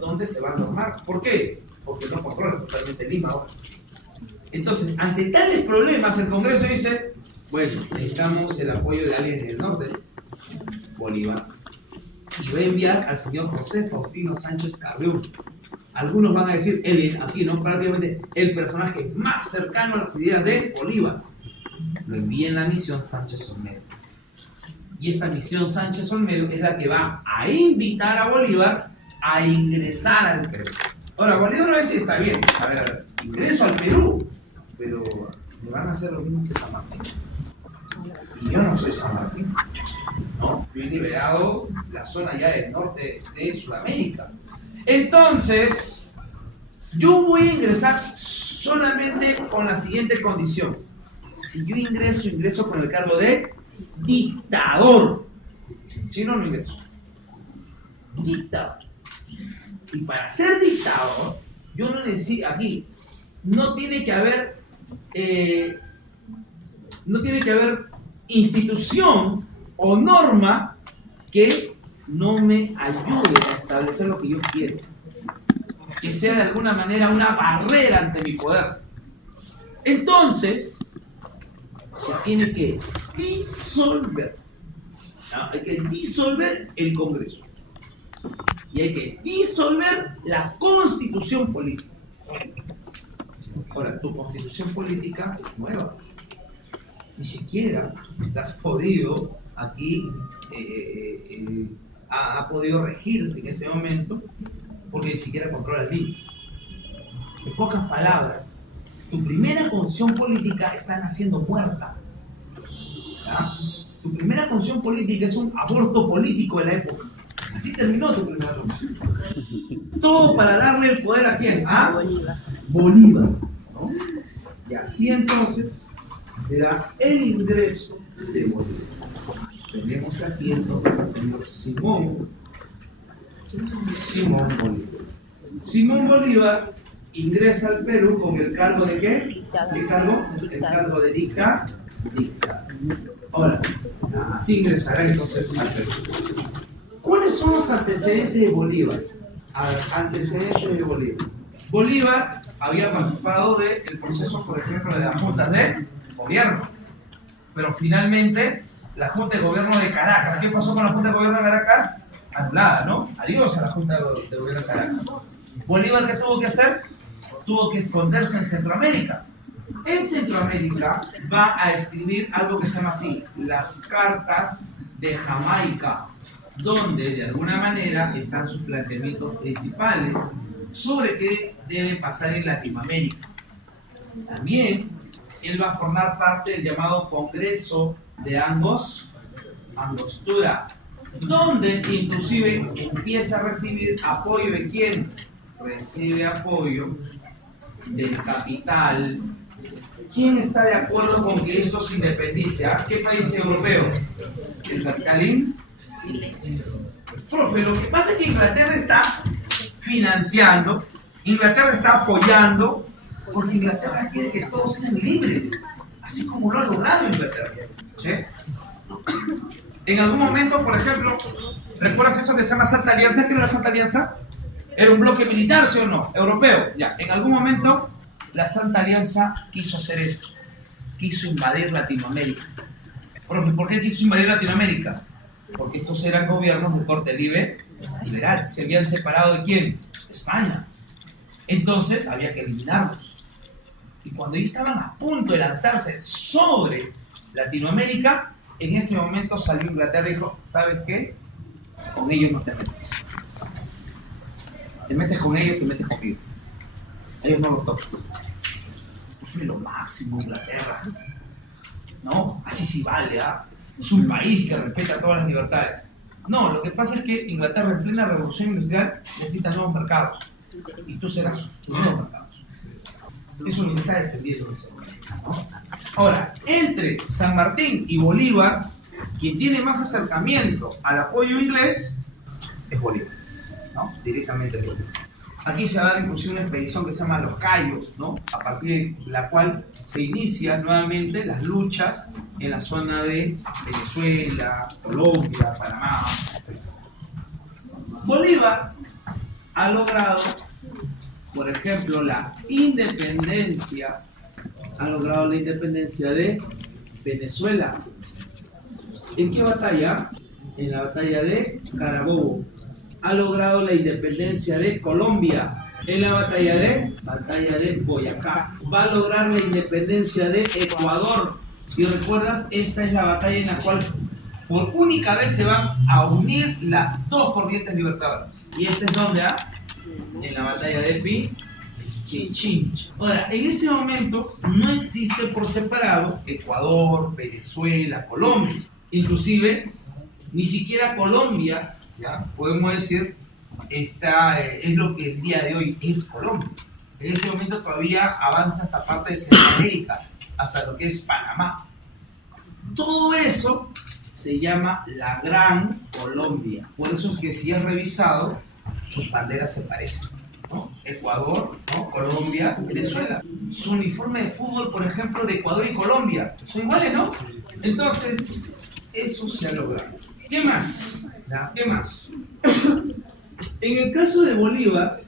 dónde se va a normar. ¿Por qué? Porque no controla totalmente Lima ahora. Entonces, ante tales problemas, el Congreso dice, bueno, necesitamos el apoyo de alguien del norte, Bolívar, y va a enviar al señor José Faustino Sánchez Carrión. Algunos van a decir, él aquí, ¿no? Prácticamente el personaje más cercano a las ideas de Bolívar. Lo envía en la misión Sánchez Olmedo. Y esta misión Sánchez Olmedo es la que va a invitar a Bolívar a ingresar al Perú. Ahora, Bolívar va a decir, está bien, a ver, ingreso al Perú, pero me van a hacer lo mismo que San Martín. Y yo no soy San Martín, ¿no? Yo he liberado la zona ya del norte de Sudamérica. Entonces, yo voy a ingresar solamente con la siguiente condición. Si yo ingreso con el cargo de dictador. Si no, no ingreso. Dictador. Y para ser dictador, yo no necesito, aquí, no tiene que haber institución o norma que no me ayude a establecer lo que yo quiero. Que sea de alguna manera una barrera ante mi poder. Entonces, se tiene que disolver. ¿No? Hay que disolver el Congreso. Y hay que disolver la Constitución política. Ahora, tu Constitución política es nueva. Ni siquiera te has podido aquí, ha podido regirse en ese momento, porque ni siquiera controla el libro. En pocas palabras, tu primera constitución política está naciendo muerta. ¿Ya? Tu primera constitución política es un aborto político de la época. Así terminó tu primera constitución. Todo para darle el poder a ¿quién? A Bolívar. ¿No? Y así entonces será el ingreso de Bolívar. Tenemos aquí entonces al señor Simón Bolívar. Simón Bolívar ingresa al Perú con el cargo de ¿qué? ¿Qué cargo? El cargo de dictador. Ahora, así ingresará entonces al Perú. ¿Cuáles son los antecedentes de Bolívar? Antecedentes de Bolívar. Bolívar había participado del proceso, por ejemplo, de las juntas de gobierno. Pero finalmente, la Junta de Gobierno de Caracas. ¿Qué pasó con la Junta de Gobierno de Caracas? Anulada, ¿no? Adiós a la Junta de Gobierno de Caracas. Bolívar, ¿qué tuvo que hacer? Tuvo que esconderse en Centroamérica. En Centroamérica va a escribir algo que se llama así, las cartas de Jamaica, donde de alguna manera están sus planteamientos principales sobre qué debe pasar en Latinoamérica. También él va a formar parte del llamado Congreso de Angostura, donde inclusive empieza a recibir apoyo de ¿quién? Recibe apoyo del capital. ¿Quién está de acuerdo con que esto se independice? ¿Qué país europeo? ¿El capital inglés? Profe, lo que pasa es que Inglaterra está financiando, Inglaterra está apoyando, porque Inglaterra quiere que todos sean libres. así como lo ha logrado Inglaterra. ¿Sí? En algún momento, por ejemplo, ¿recuerdas eso que se llama Santa Alianza? ¿Qué era la Santa Alianza? ¿Era un bloque militar, sí o no? Europeo. Ya, en algún momento la Santa Alianza quiso hacer esto. Quiso invadir Latinoamérica. ¿Por qué quiso invadir Latinoamérica? Porque estos eran gobiernos de corte liberal. ¿Se habían separado de quién? De España. Entonces había que eliminarlos. Y cuando ellos estaban a punto de lanzarse sobre Latinoamérica, en ese momento salió Inglaterra y dijo, ¿sabes qué? Con ellos no te metes. Te metes con ellos, te metes conmigo. Ellos no los tocas. Yo soy lo máximo, Inglaterra. ¿No? Así sí vale, ¿ah? Es un país que respeta todas las libertades. No, lo que pasa es que Inglaterra en plena revolución industrial necesita nuevos mercados. Y tú serás tus nuevos mercados. Eso lo está defendiendo en ese momento, ¿no? Ahora, entre San Martín y Bolívar, quien tiene más acercamiento al apoyo inglés es Bolívar, ¿no? Directamente es Bolívar. Aquí se va a dar inclusive una expedición que se llama Los Cayos, ¿no? A partir de la cual se inician nuevamente las luchas en la zona de Venezuela, Colombia, Panamá. Bolívar ha logrado, por ejemplo, la independencia de Venezuela. ¿En qué batalla? En la batalla de Carabobo. Ha logrado la independencia de Colombia en la batalla de Boyacá. Va a lograr la independencia de Ecuador. Si recuerdas, esta es la batalla en la cual por única vez se van a unir las dos corrientes libertadoras. Y esta es donde en la batalla de Pichincha. Ahora, en ese momento no existe por separado Ecuador, Venezuela, Colombia. Inclusive, ni siquiera Colombia, ¿ya? Podemos decir, es lo que el día de hoy es Colombia. En ese momento todavía avanza hasta parte de Centroamérica, hasta lo que es Panamá. Todo eso se llama la Gran Colombia. Por eso es que si es revisado, sus banderas se parecen, ¿no? Ecuador, ¿no? Colombia, Venezuela. Su uniforme de fútbol, por ejemplo, de Ecuador y Colombia, son iguales, ¿no? Entonces, eso se ha logrado. ¿Qué más? ¿Qué más? En el caso de Bolívar,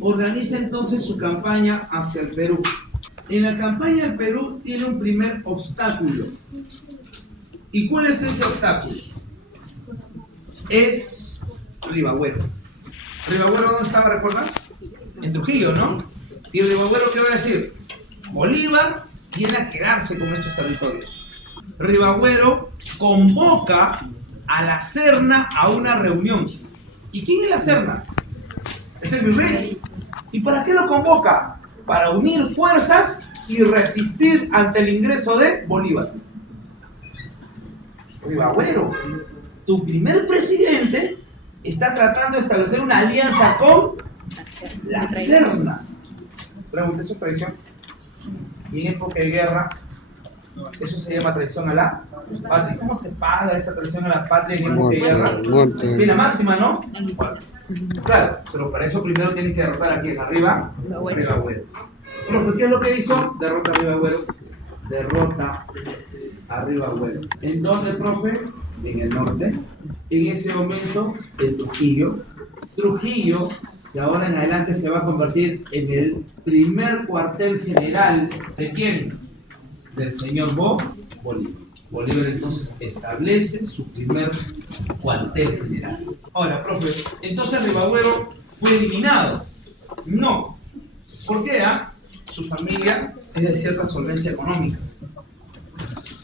organiza entonces su campaña hacia el Perú. En la campaña del Perú tiene un primer obstáculo. ¿Y cuál es ese obstáculo? Es Ribagüero. ¿Ribagüero dónde estaba, recuerdas? En Trujillo, ¿no? ¿Y Ribagüero qué va a decir? Bolívar viene a quedarse con estos territorios. Ribagüero convoca a la Serna a una reunión. ¿Y quién es la Serna? Es el virrey. ¿Y para qué lo convoca? Para unir fuerzas y resistir ante el ingreso de Bolívar. Ribagüero, tu primer presidente está tratando de establecer una alianza con la Serna. Pregunta, ¿eso es traición? Y en época de guerra, eso se llama traición a la patria. ¿Cómo se paga esa traición a la patria en época de guerra? Pena máxima, ¿no? Claro, pero para eso primero tienes que derrotar aquí arriba, Ribagüero. ¿Qué es lo que hizo? Derrota a Ribagüero. Derrota a Ribagüero. ¿En dónde, profe? En el norte. En ese momento, en Trujillo. Trujillo, que ahora en adelante se va a convertir en el primer cuartel general ¿de quién? Del señor Bolívar. Bolívar entonces establece su primer cuartel general. Ahora, profe, entonces Ribagüero fue eliminado. No. ¿Por qué? Su familia es de cierta solvencia económica.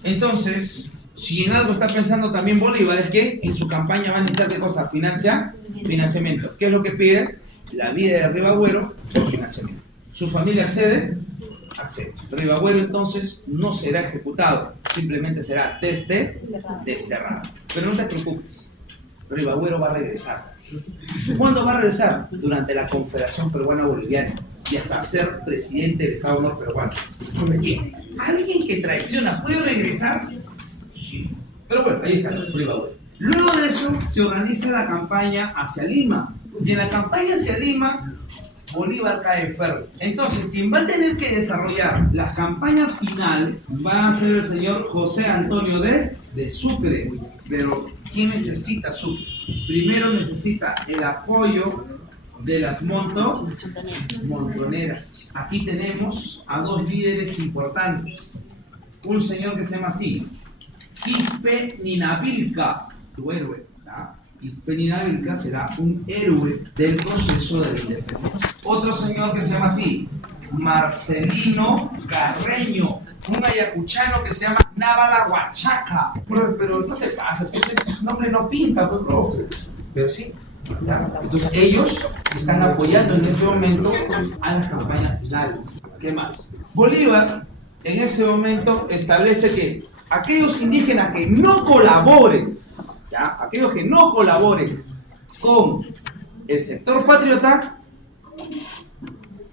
Entonces, si en algo está pensando también Bolívar, es que en su campaña va a necesitar ¿qué cosa? Financiamiento. ¿Qué es lo que pide? La vida de Ribagüero por financiamiento. ¿Su familia accede? Accede. Ribagüero entonces no será ejecutado, simplemente será desterrado. Pero no te preocupes, Ribagüero va a regresar. ¿Cuándo va a regresar? Durante la Confederación Peruana-Boliviana y hasta ser presidente del Estado norperuano. ¿Quién? ¿Alguien que traiciona puede regresar? Sí. Pero bueno, ahí está Ribagüero. Luego de eso se organiza la campaña hacia Lima. Y en la campaña hacia Lima, Bolívar cae enfermo. Entonces, quien va a tener que desarrollar las campañas finales va a ser el señor José Antonio de Sucre. Pero, ¿quién necesita Sucre? Primero necesita el apoyo de las montoneras. Aquí tenemos a dos líderes importantes. Un señor que se llama así, Quispe Ninavilca, tu héroe. Quispe Ninavilca será un héroe del proceso de la independencia. Otro señor que se llama así, Marcelino Carreño, un ayacuchano que se llama Navalahuachaca. Pero no se pasa, el nombre no pinta, profe. Pero sí. ¿Ya? Entonces ellos están apoyando en ese momento a las campañas finales. ¿Qué más? Bolívar en ese momento establece que aquellos indígenas que no colaboren, ¿ya? Aquellos que no colaboren con el sector patriota,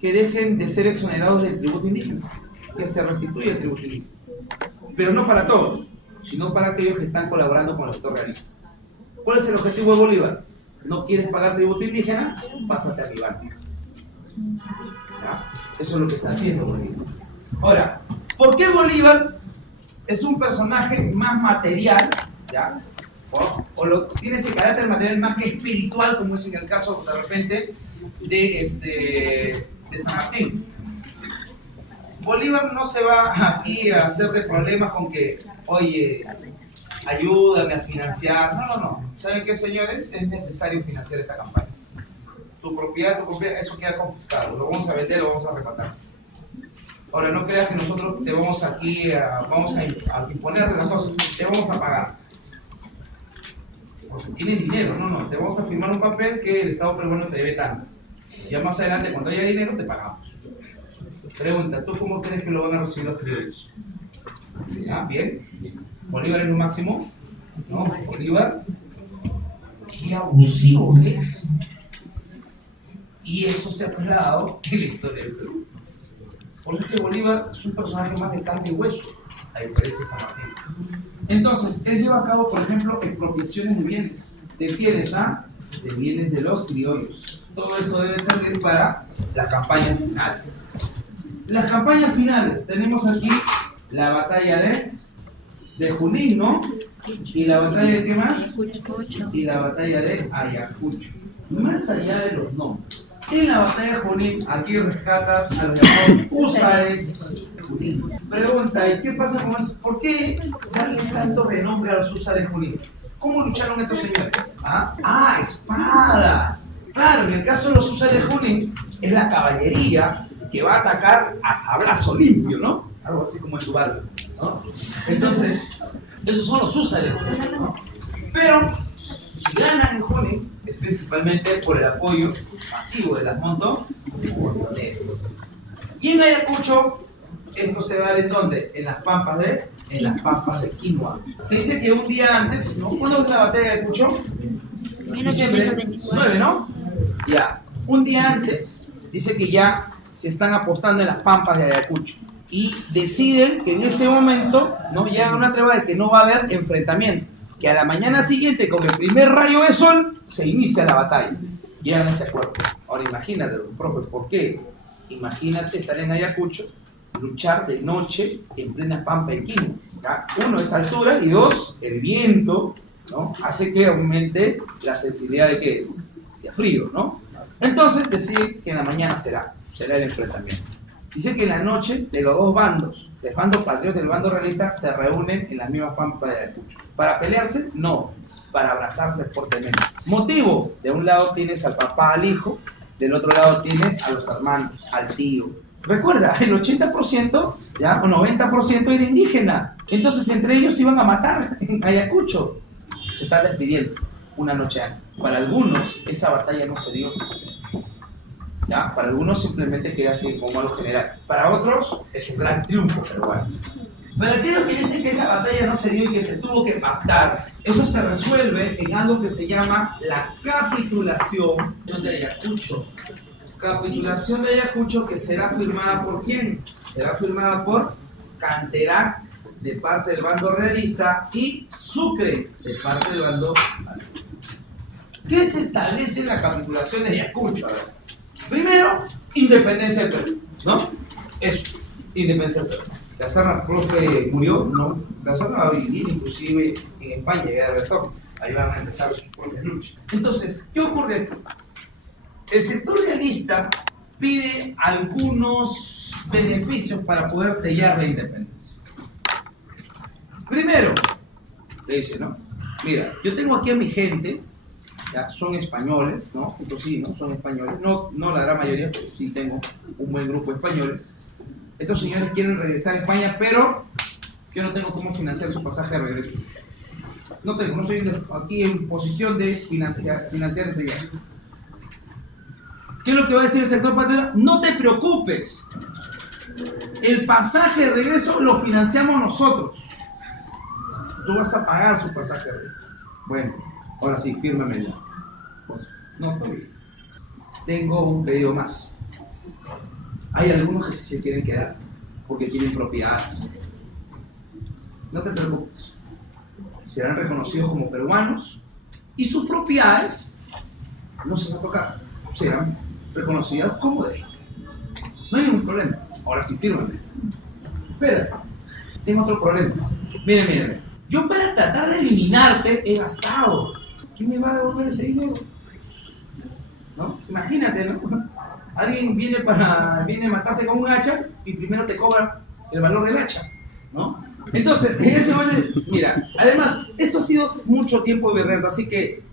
que dejen de ser exonerados del tributo indígena, que se restituya el tributo indígena. Pero no para todos, sino para aquellos que están colaborando con el sector realista. ¿Cuál es el objetivo de Bolívar? ¿No quieres pagar tributo indígena? Pásate a mi banco. ¿Ya? Eso es lo que está haciendo Bolívar. Ahora, ¿por qué Bolívar es un personaje más material? ¿Ya? Tiene ese carácter material más que espiritual, como es en el caso de repente de San Martín. Bolívar no se va aquí a hacer de problemas con que, oye, ayúdame a financiar. No. ¿Saben qué, señores? Es necesario financiar esta campaña. Tu propiedad, eso queda confiscado. Lo vamos a vender, lo vamos a repartir. Ahora, no creas que nosotros te vamos aquí vamos a imponer las cosas, te vamos a pagar. Porque tienes dinero, no. Te vamos a firmar un papel que el Estado peruano te debe tanto. Ya más adelante, cuando haya dinero, te pagamos. Pregunta, ¿tú cómo crees que lo van a recibir los criollos? ¿Ya? ¿Bien? ¿Bolívar es lo máximo? ¿No? Bolívar, qué abusivo es. Y eso se ha trasladado en la historia del Perú. Porque Bolívar es un personaje más de carne y hueso, a diferencia de San Martín. Entonces, él lleva a cabo, por ejemplo, expropiaciones de bienes. ¿De quiénes? De bienes de los criollos. Todo eso debe servir para las campañas finales. Las campañas finales, tenemos aquí la batalla de Junín, ¿no? Y la batalla de ¿qué más? Y la batalla de Ayacucho. Más allá de los nombres. En la batalla de Junín, aquí rescatas a los llamados húsares de Junín. Pregunta, ¿y qué pasa con eso? ¿Por qué darle tanto renombre a los húsares de Junín? ¿Cómo lucharon estos señores? Espadas. Claro, en el caso de los húsares de Junín, es la caballería que va a atacar a sablazo limpio, ¿no? Algo así como en tu barrio, ¿no? Entonces, esos son los húsares, ¿no? Pero, si ganan en Junín, es principalmente por el apoyo masivo de las montoneras. Y en Ayacucho, esto se va a dar en ¿dónde? En las pampas de Quinoa. Se dice que un día antes, ¿no? ¿Cuándo es la batalla de Ayacucho? 1929, ¿no? Ya, un día antes, dice que ya se están apostando en las pampas de Ayacucho. Y deciden que en ese momento, ¿no? Llegan a una tregua de que no va a haber enfrentamiento. Que a la mañana siguiente, con el primer rayo de sol, se inicia la batalla. Llegan a ese acuerdo. Ahora imagínate, profe, ¿por qué? Imagínate estar en Ayacucho, luchar de noche en plena pampa de Quinoa. ¿Ya? Uno, esa altura, y dos, el viento, ¿no? Hace que aumente la sensibilidad de ¿qué? De frío, ¿no? Entonces deciden que en la mañana será el enfrentamiento. Dice que en la noche de los dos bandos, del bando patriota y del bando realista, se reúnen en la misma pampa de Ayacucho. ¿Para pelearse? No, para abrazarse fuertemente. Motivo, de un lado tienes al papá, al hijo, del otro lado tienes a los hermanos, al tío. Recuerda, el 80%, ¿ya? O 90% era indígena. Entonces entre ellos se iban a matar en Ayacucho. Se están despidiendo una noche antes. Para algunos esa batalla no se dio. ¿Ya? Para algunos simplemente queda así como algo general. Para otros es un gran triunfo peruano. Para aquellos que dicen que esa batalla no se dio y que se tuvo que pactar, eso se resuelve en algo que se llama la capitulación de Ayacucho. Capitulación de Ayacucho que será firmada ¿por quién? Será firmada por Canterac de parte del bando realista y Sucre de parte del bando. ¿Qué se establece en la capitulación de Ayacucho? A ver. Primero, independencia del Perú, ¿no? Eso, independencia del Perú. La Serna, profe, murió, no. La Serna va a vivir inclusive en España, ya de retorno. Ahí van a empezar sus propias luchas. Entonces, ¿qué ocurre aquí? El sector realista pide algunos beneficios para poder sellar la independencia. Primero, le dice, ¿no? Mira, yo tengo aquí a mi gente, ya, son españoles, ¿no? Estos sí, ¿no? Son españoles, no la gran mayoría, pero sí tengo un buen grupo de españoles. Estos señores quieren regresar a España, pero yo no tengo cómo financiar su pasaje de regreso. No soy aquí en posición de financiar ese viaje. ¿Qué es lo que va a decir el sector patriota? No te preocupes, el pasaje de regreso lo financiamos nosotros. Tú vas a pagar su pasaje de regreso. Bueno, ahora sí, fírmame. No, todavía. Tengo un pedido más. Hay algunos que sí se quieren quedar porque tienen propiedades. No te preocupes. Serán reconocidos como peruanos y sus propiedades no se van a tocar. Serán reconocidas como de ellos. No hay ningún problema. Ahora sí, fírmame. Espera, tengo otro problema. Miren. Yo para tratar de eliminarte he gastado. ¿Quién me va a devolver ese dinero? ¿No? Imagínate, ¿no? Alguien viene a matarte con un hacha y primero te cobra el valor del hacha, ¿no? Entonces, en ese momento, mira, además, esto ha sido mucho tiempo de guerra, así que,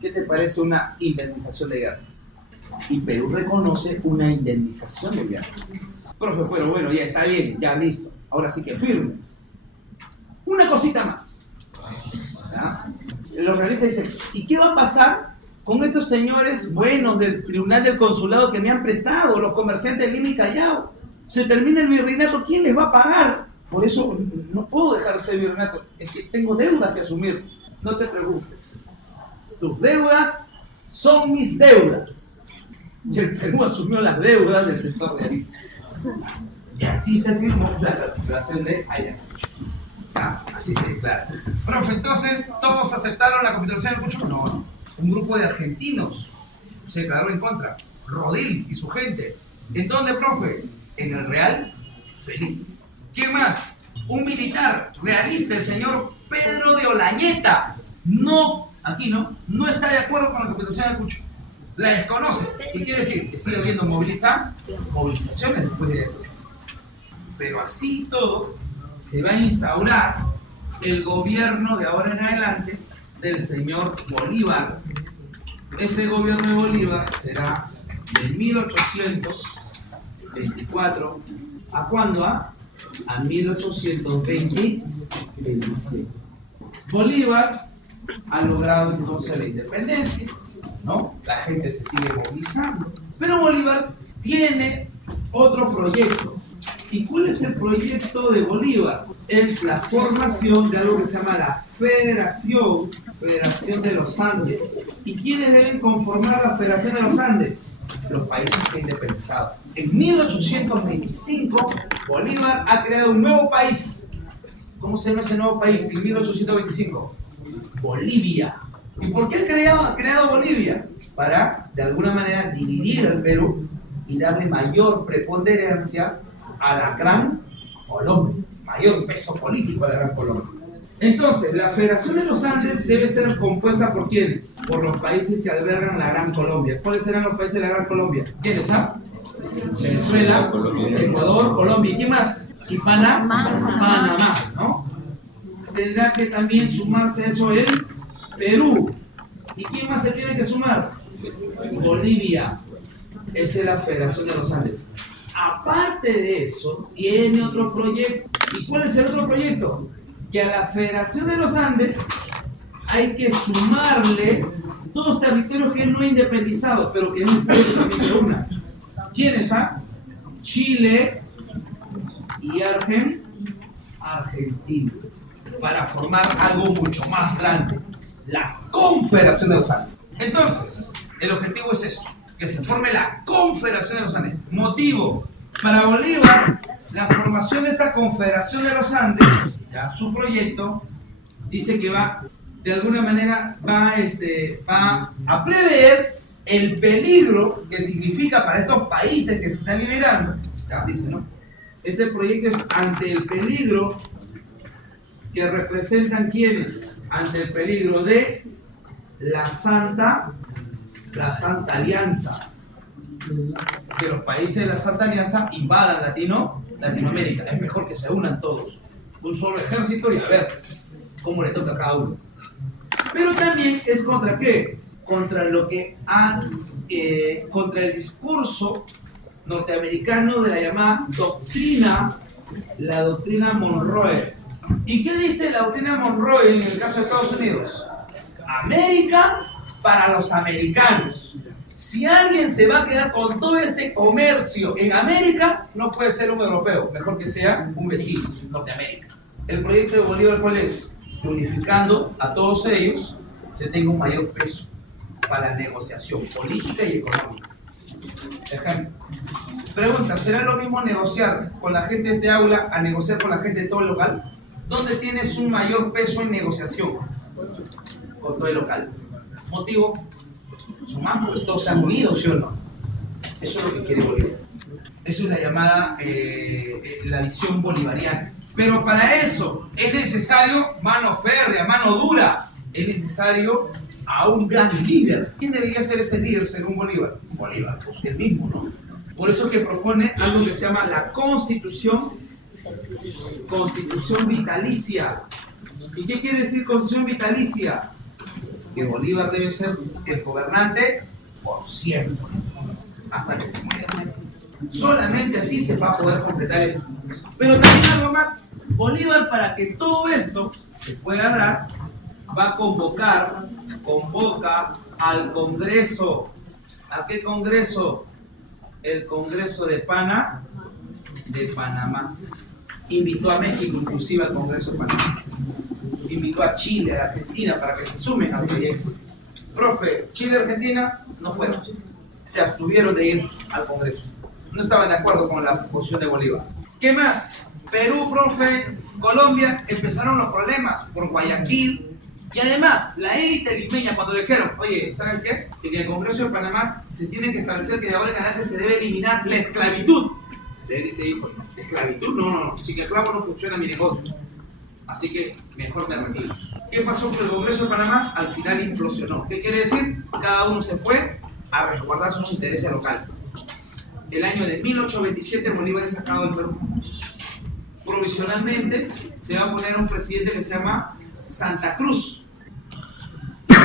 ¿qué te parece una indemnización de guerra? Y Perú reconoce una indemnización de guerra. Profe, bueno, ya está bien, ya listo. Ahora sí que firme. Una cosita más. ¿Ya? Los realistas dicen, ¿y qué va a pasar con estos señores buenos del Tribunal del Consulado que me han prestado, los comerciantes de Lima y Callao? Se termina el virreinato, ¿quién les va a pagar? Por eso no puedo dejar de ser virreinato, es que tengo deudas que asumir. No te preocupes, tus deudas son mis deudas. Y el Perú asumió las deudas del sector realista. Y así se firmó la capitulación de Ayacucho. Así se declara. Profe, entonces, ¿todos aceptaron la capitulación de Ayacucho? No. Un grupo de argentinos se declaró en contra. Rodil y su gente. ¿En dónde, profe? En el Real Felipe. ¿Quién más? Un militar realista, el señor Pedro de Olañeta. No está de acuerdo con la capitulación de Ayacucho. La desconoce. ¿Qué quiere decir? Que sigue habiendo movilizaciones después de Ayacucho. Pero así todo, se va a instaurar el gobierno de ahora en adelante del señor Bolívar. Este gobierno de Bolívar será de 1824 ¿a cuándo? A 1827. Bolívar ha logrado entonces la independencia, ¿no? La gente se sigue movilizando, pero Bolívar tiene otro proyecto. ¿Y cuál es el proyecto de Bolívar? Es la formación de algo que se llama la Federación de los Andes. ¿Y quiénes deben conformar la Federación de los Andes? Los países que han independizado. En 1825, Bolívar ha creado un nuevo país. ¿Cómo se llama ese nuevo país en 1825? Bolivia. ¿Y por qué ha creado Bolivia? Para, de alguna manera, dividir al Perú y darle mayor preponderancia a la Gran Colombia, mayor peso político a la Gran Colombia. Entonces, la Federación de los Andes debe ser compuesta por ¿quiénes? Por los países que albergan la Gran Colombia. ¿Cuáles serán los países de la Gran Colombia? ¿Quiénes? Venezuela, Ecuador, Colombia, ¿y qué más? Y Panamá, ¿no? Tendrá que también sumarse a eso el Perú. ¿Y quién más se tiene que sumar? Bolivia. Esa es la Federación de los Andes. Aparte de eso, tiene otro proyecto. ¿Y cuál es el otro proyecto? Que a la Federación de los Andes hay que sumarle dos territorios que no independizados, pero que es necesario también se unan. ¿Quiénes? Chile y Argentina. Para formar algo mucho más grande, la Confederación de los Andes. Entonces, el objetivo es eso, que se forme la Confederación de los Andes. Motivo, para Bolívar, la formación de esta Confederación de los Andes, ya su proyecto, dice que va, de alguna manera, va a prever el peligro que significa para estos países que se están liberando, ya dice, ¿no? Este proyecto es ante el peligro que representan ¿quiénes? Ante el peligro de la Santa Alianza. Que los países de la Santa Alianza invadan Latinoamérica. Es mejor que se unan todos. Un solo ejército y a ver cómo le toca a cada uno. Pero también es contra ¿qué? Contra lo que contra el discurso norteamericano de la llamada la doctrina Monroe. ¿Y qué dice la doctrina Monroe en el caso de Estados Unidos? América para los americanos. Si alguien se va a quedar con todo este comercio en América, no puede ser un europeo, mejor que sea un vecino, Norteamérica. El proyecto de Bolívar, ¿cuál es? Que unificando a todos ellos, se tenga un mayor peso para la negociación política y económica. Ejemplo. Pregunta, ¿será lo mismo negociar con la gente de este aula a negociar con la gente de todo el local? ¿Dónde tienes un mayor peso en negociación? Con todo el local. ¿Motivo? Son más porque todos se han unido, ¿sí o no? Eso es lo que quiere Bolívar. Eso es la llamada, la visión bolivariana. Pero para eso es necesario mano férrea, mano dura. Es necesario a un gran líder. ¿Quién debería ser ese líder según Bolívar? Bolívar, pues él mismo, ¿no? Por eso es que propone algo que se llama la Constitución vitalicia. ¿Y qué quiere decir Constitución vitalicia? Que Bolívar debe ser el gobernante por siempre, hasta que se muera. Solamente así se va a poder completar esto. Pero también algo más, Bolívar, para que todo esto se pueda dar, va a convoca al Congreso. ¿A qué Congreso? El Congreso de Panamá. Invitó a México inclusive al Congreso de Panamá. Invitó a Chile, a la Argentina, para que se sumen al proyecto. Profe, Chile y Argentina no fueron. Se abstuvieron de ir al Congreso. No estaban de acuerdo con la posición de Bolívar. ¿Qué más? Perú, profe, Colombia, empezaron los problemas por Guayaquil. Y además, la élite limeña, cuando le dijeron, oye, ¿saben qué? En el Congreso de Panamá se tiene que establecer que de ahora en adelante se debe eliminar la esclavitud. La élite dijo, esclavitud, no, sin esclavo no funciona mi negocio. Así que mejor me retiro. ¿Qué pasó con el Congreso de Panamá? Al final implosionó. ¿Qué quiere decir? Cada uno se fue a resguardar sus intereses locales. El año de 1827 Bolívar es sacado del Perú. Provisionalmente se va a poner un presidente que se llama Santa Cruz.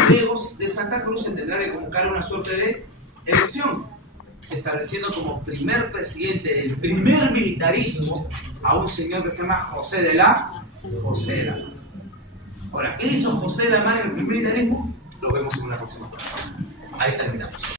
Luego de Santa Cruz se tendrá que convocar una suerte de elección, estableciendo como primer presidente del primer militarismo a un señor que se llama José de la Mano. Ahora, ¿qué hizo José de la Mano en el primer militarismo? Lo vemos en una próxima. Ahí terminamos.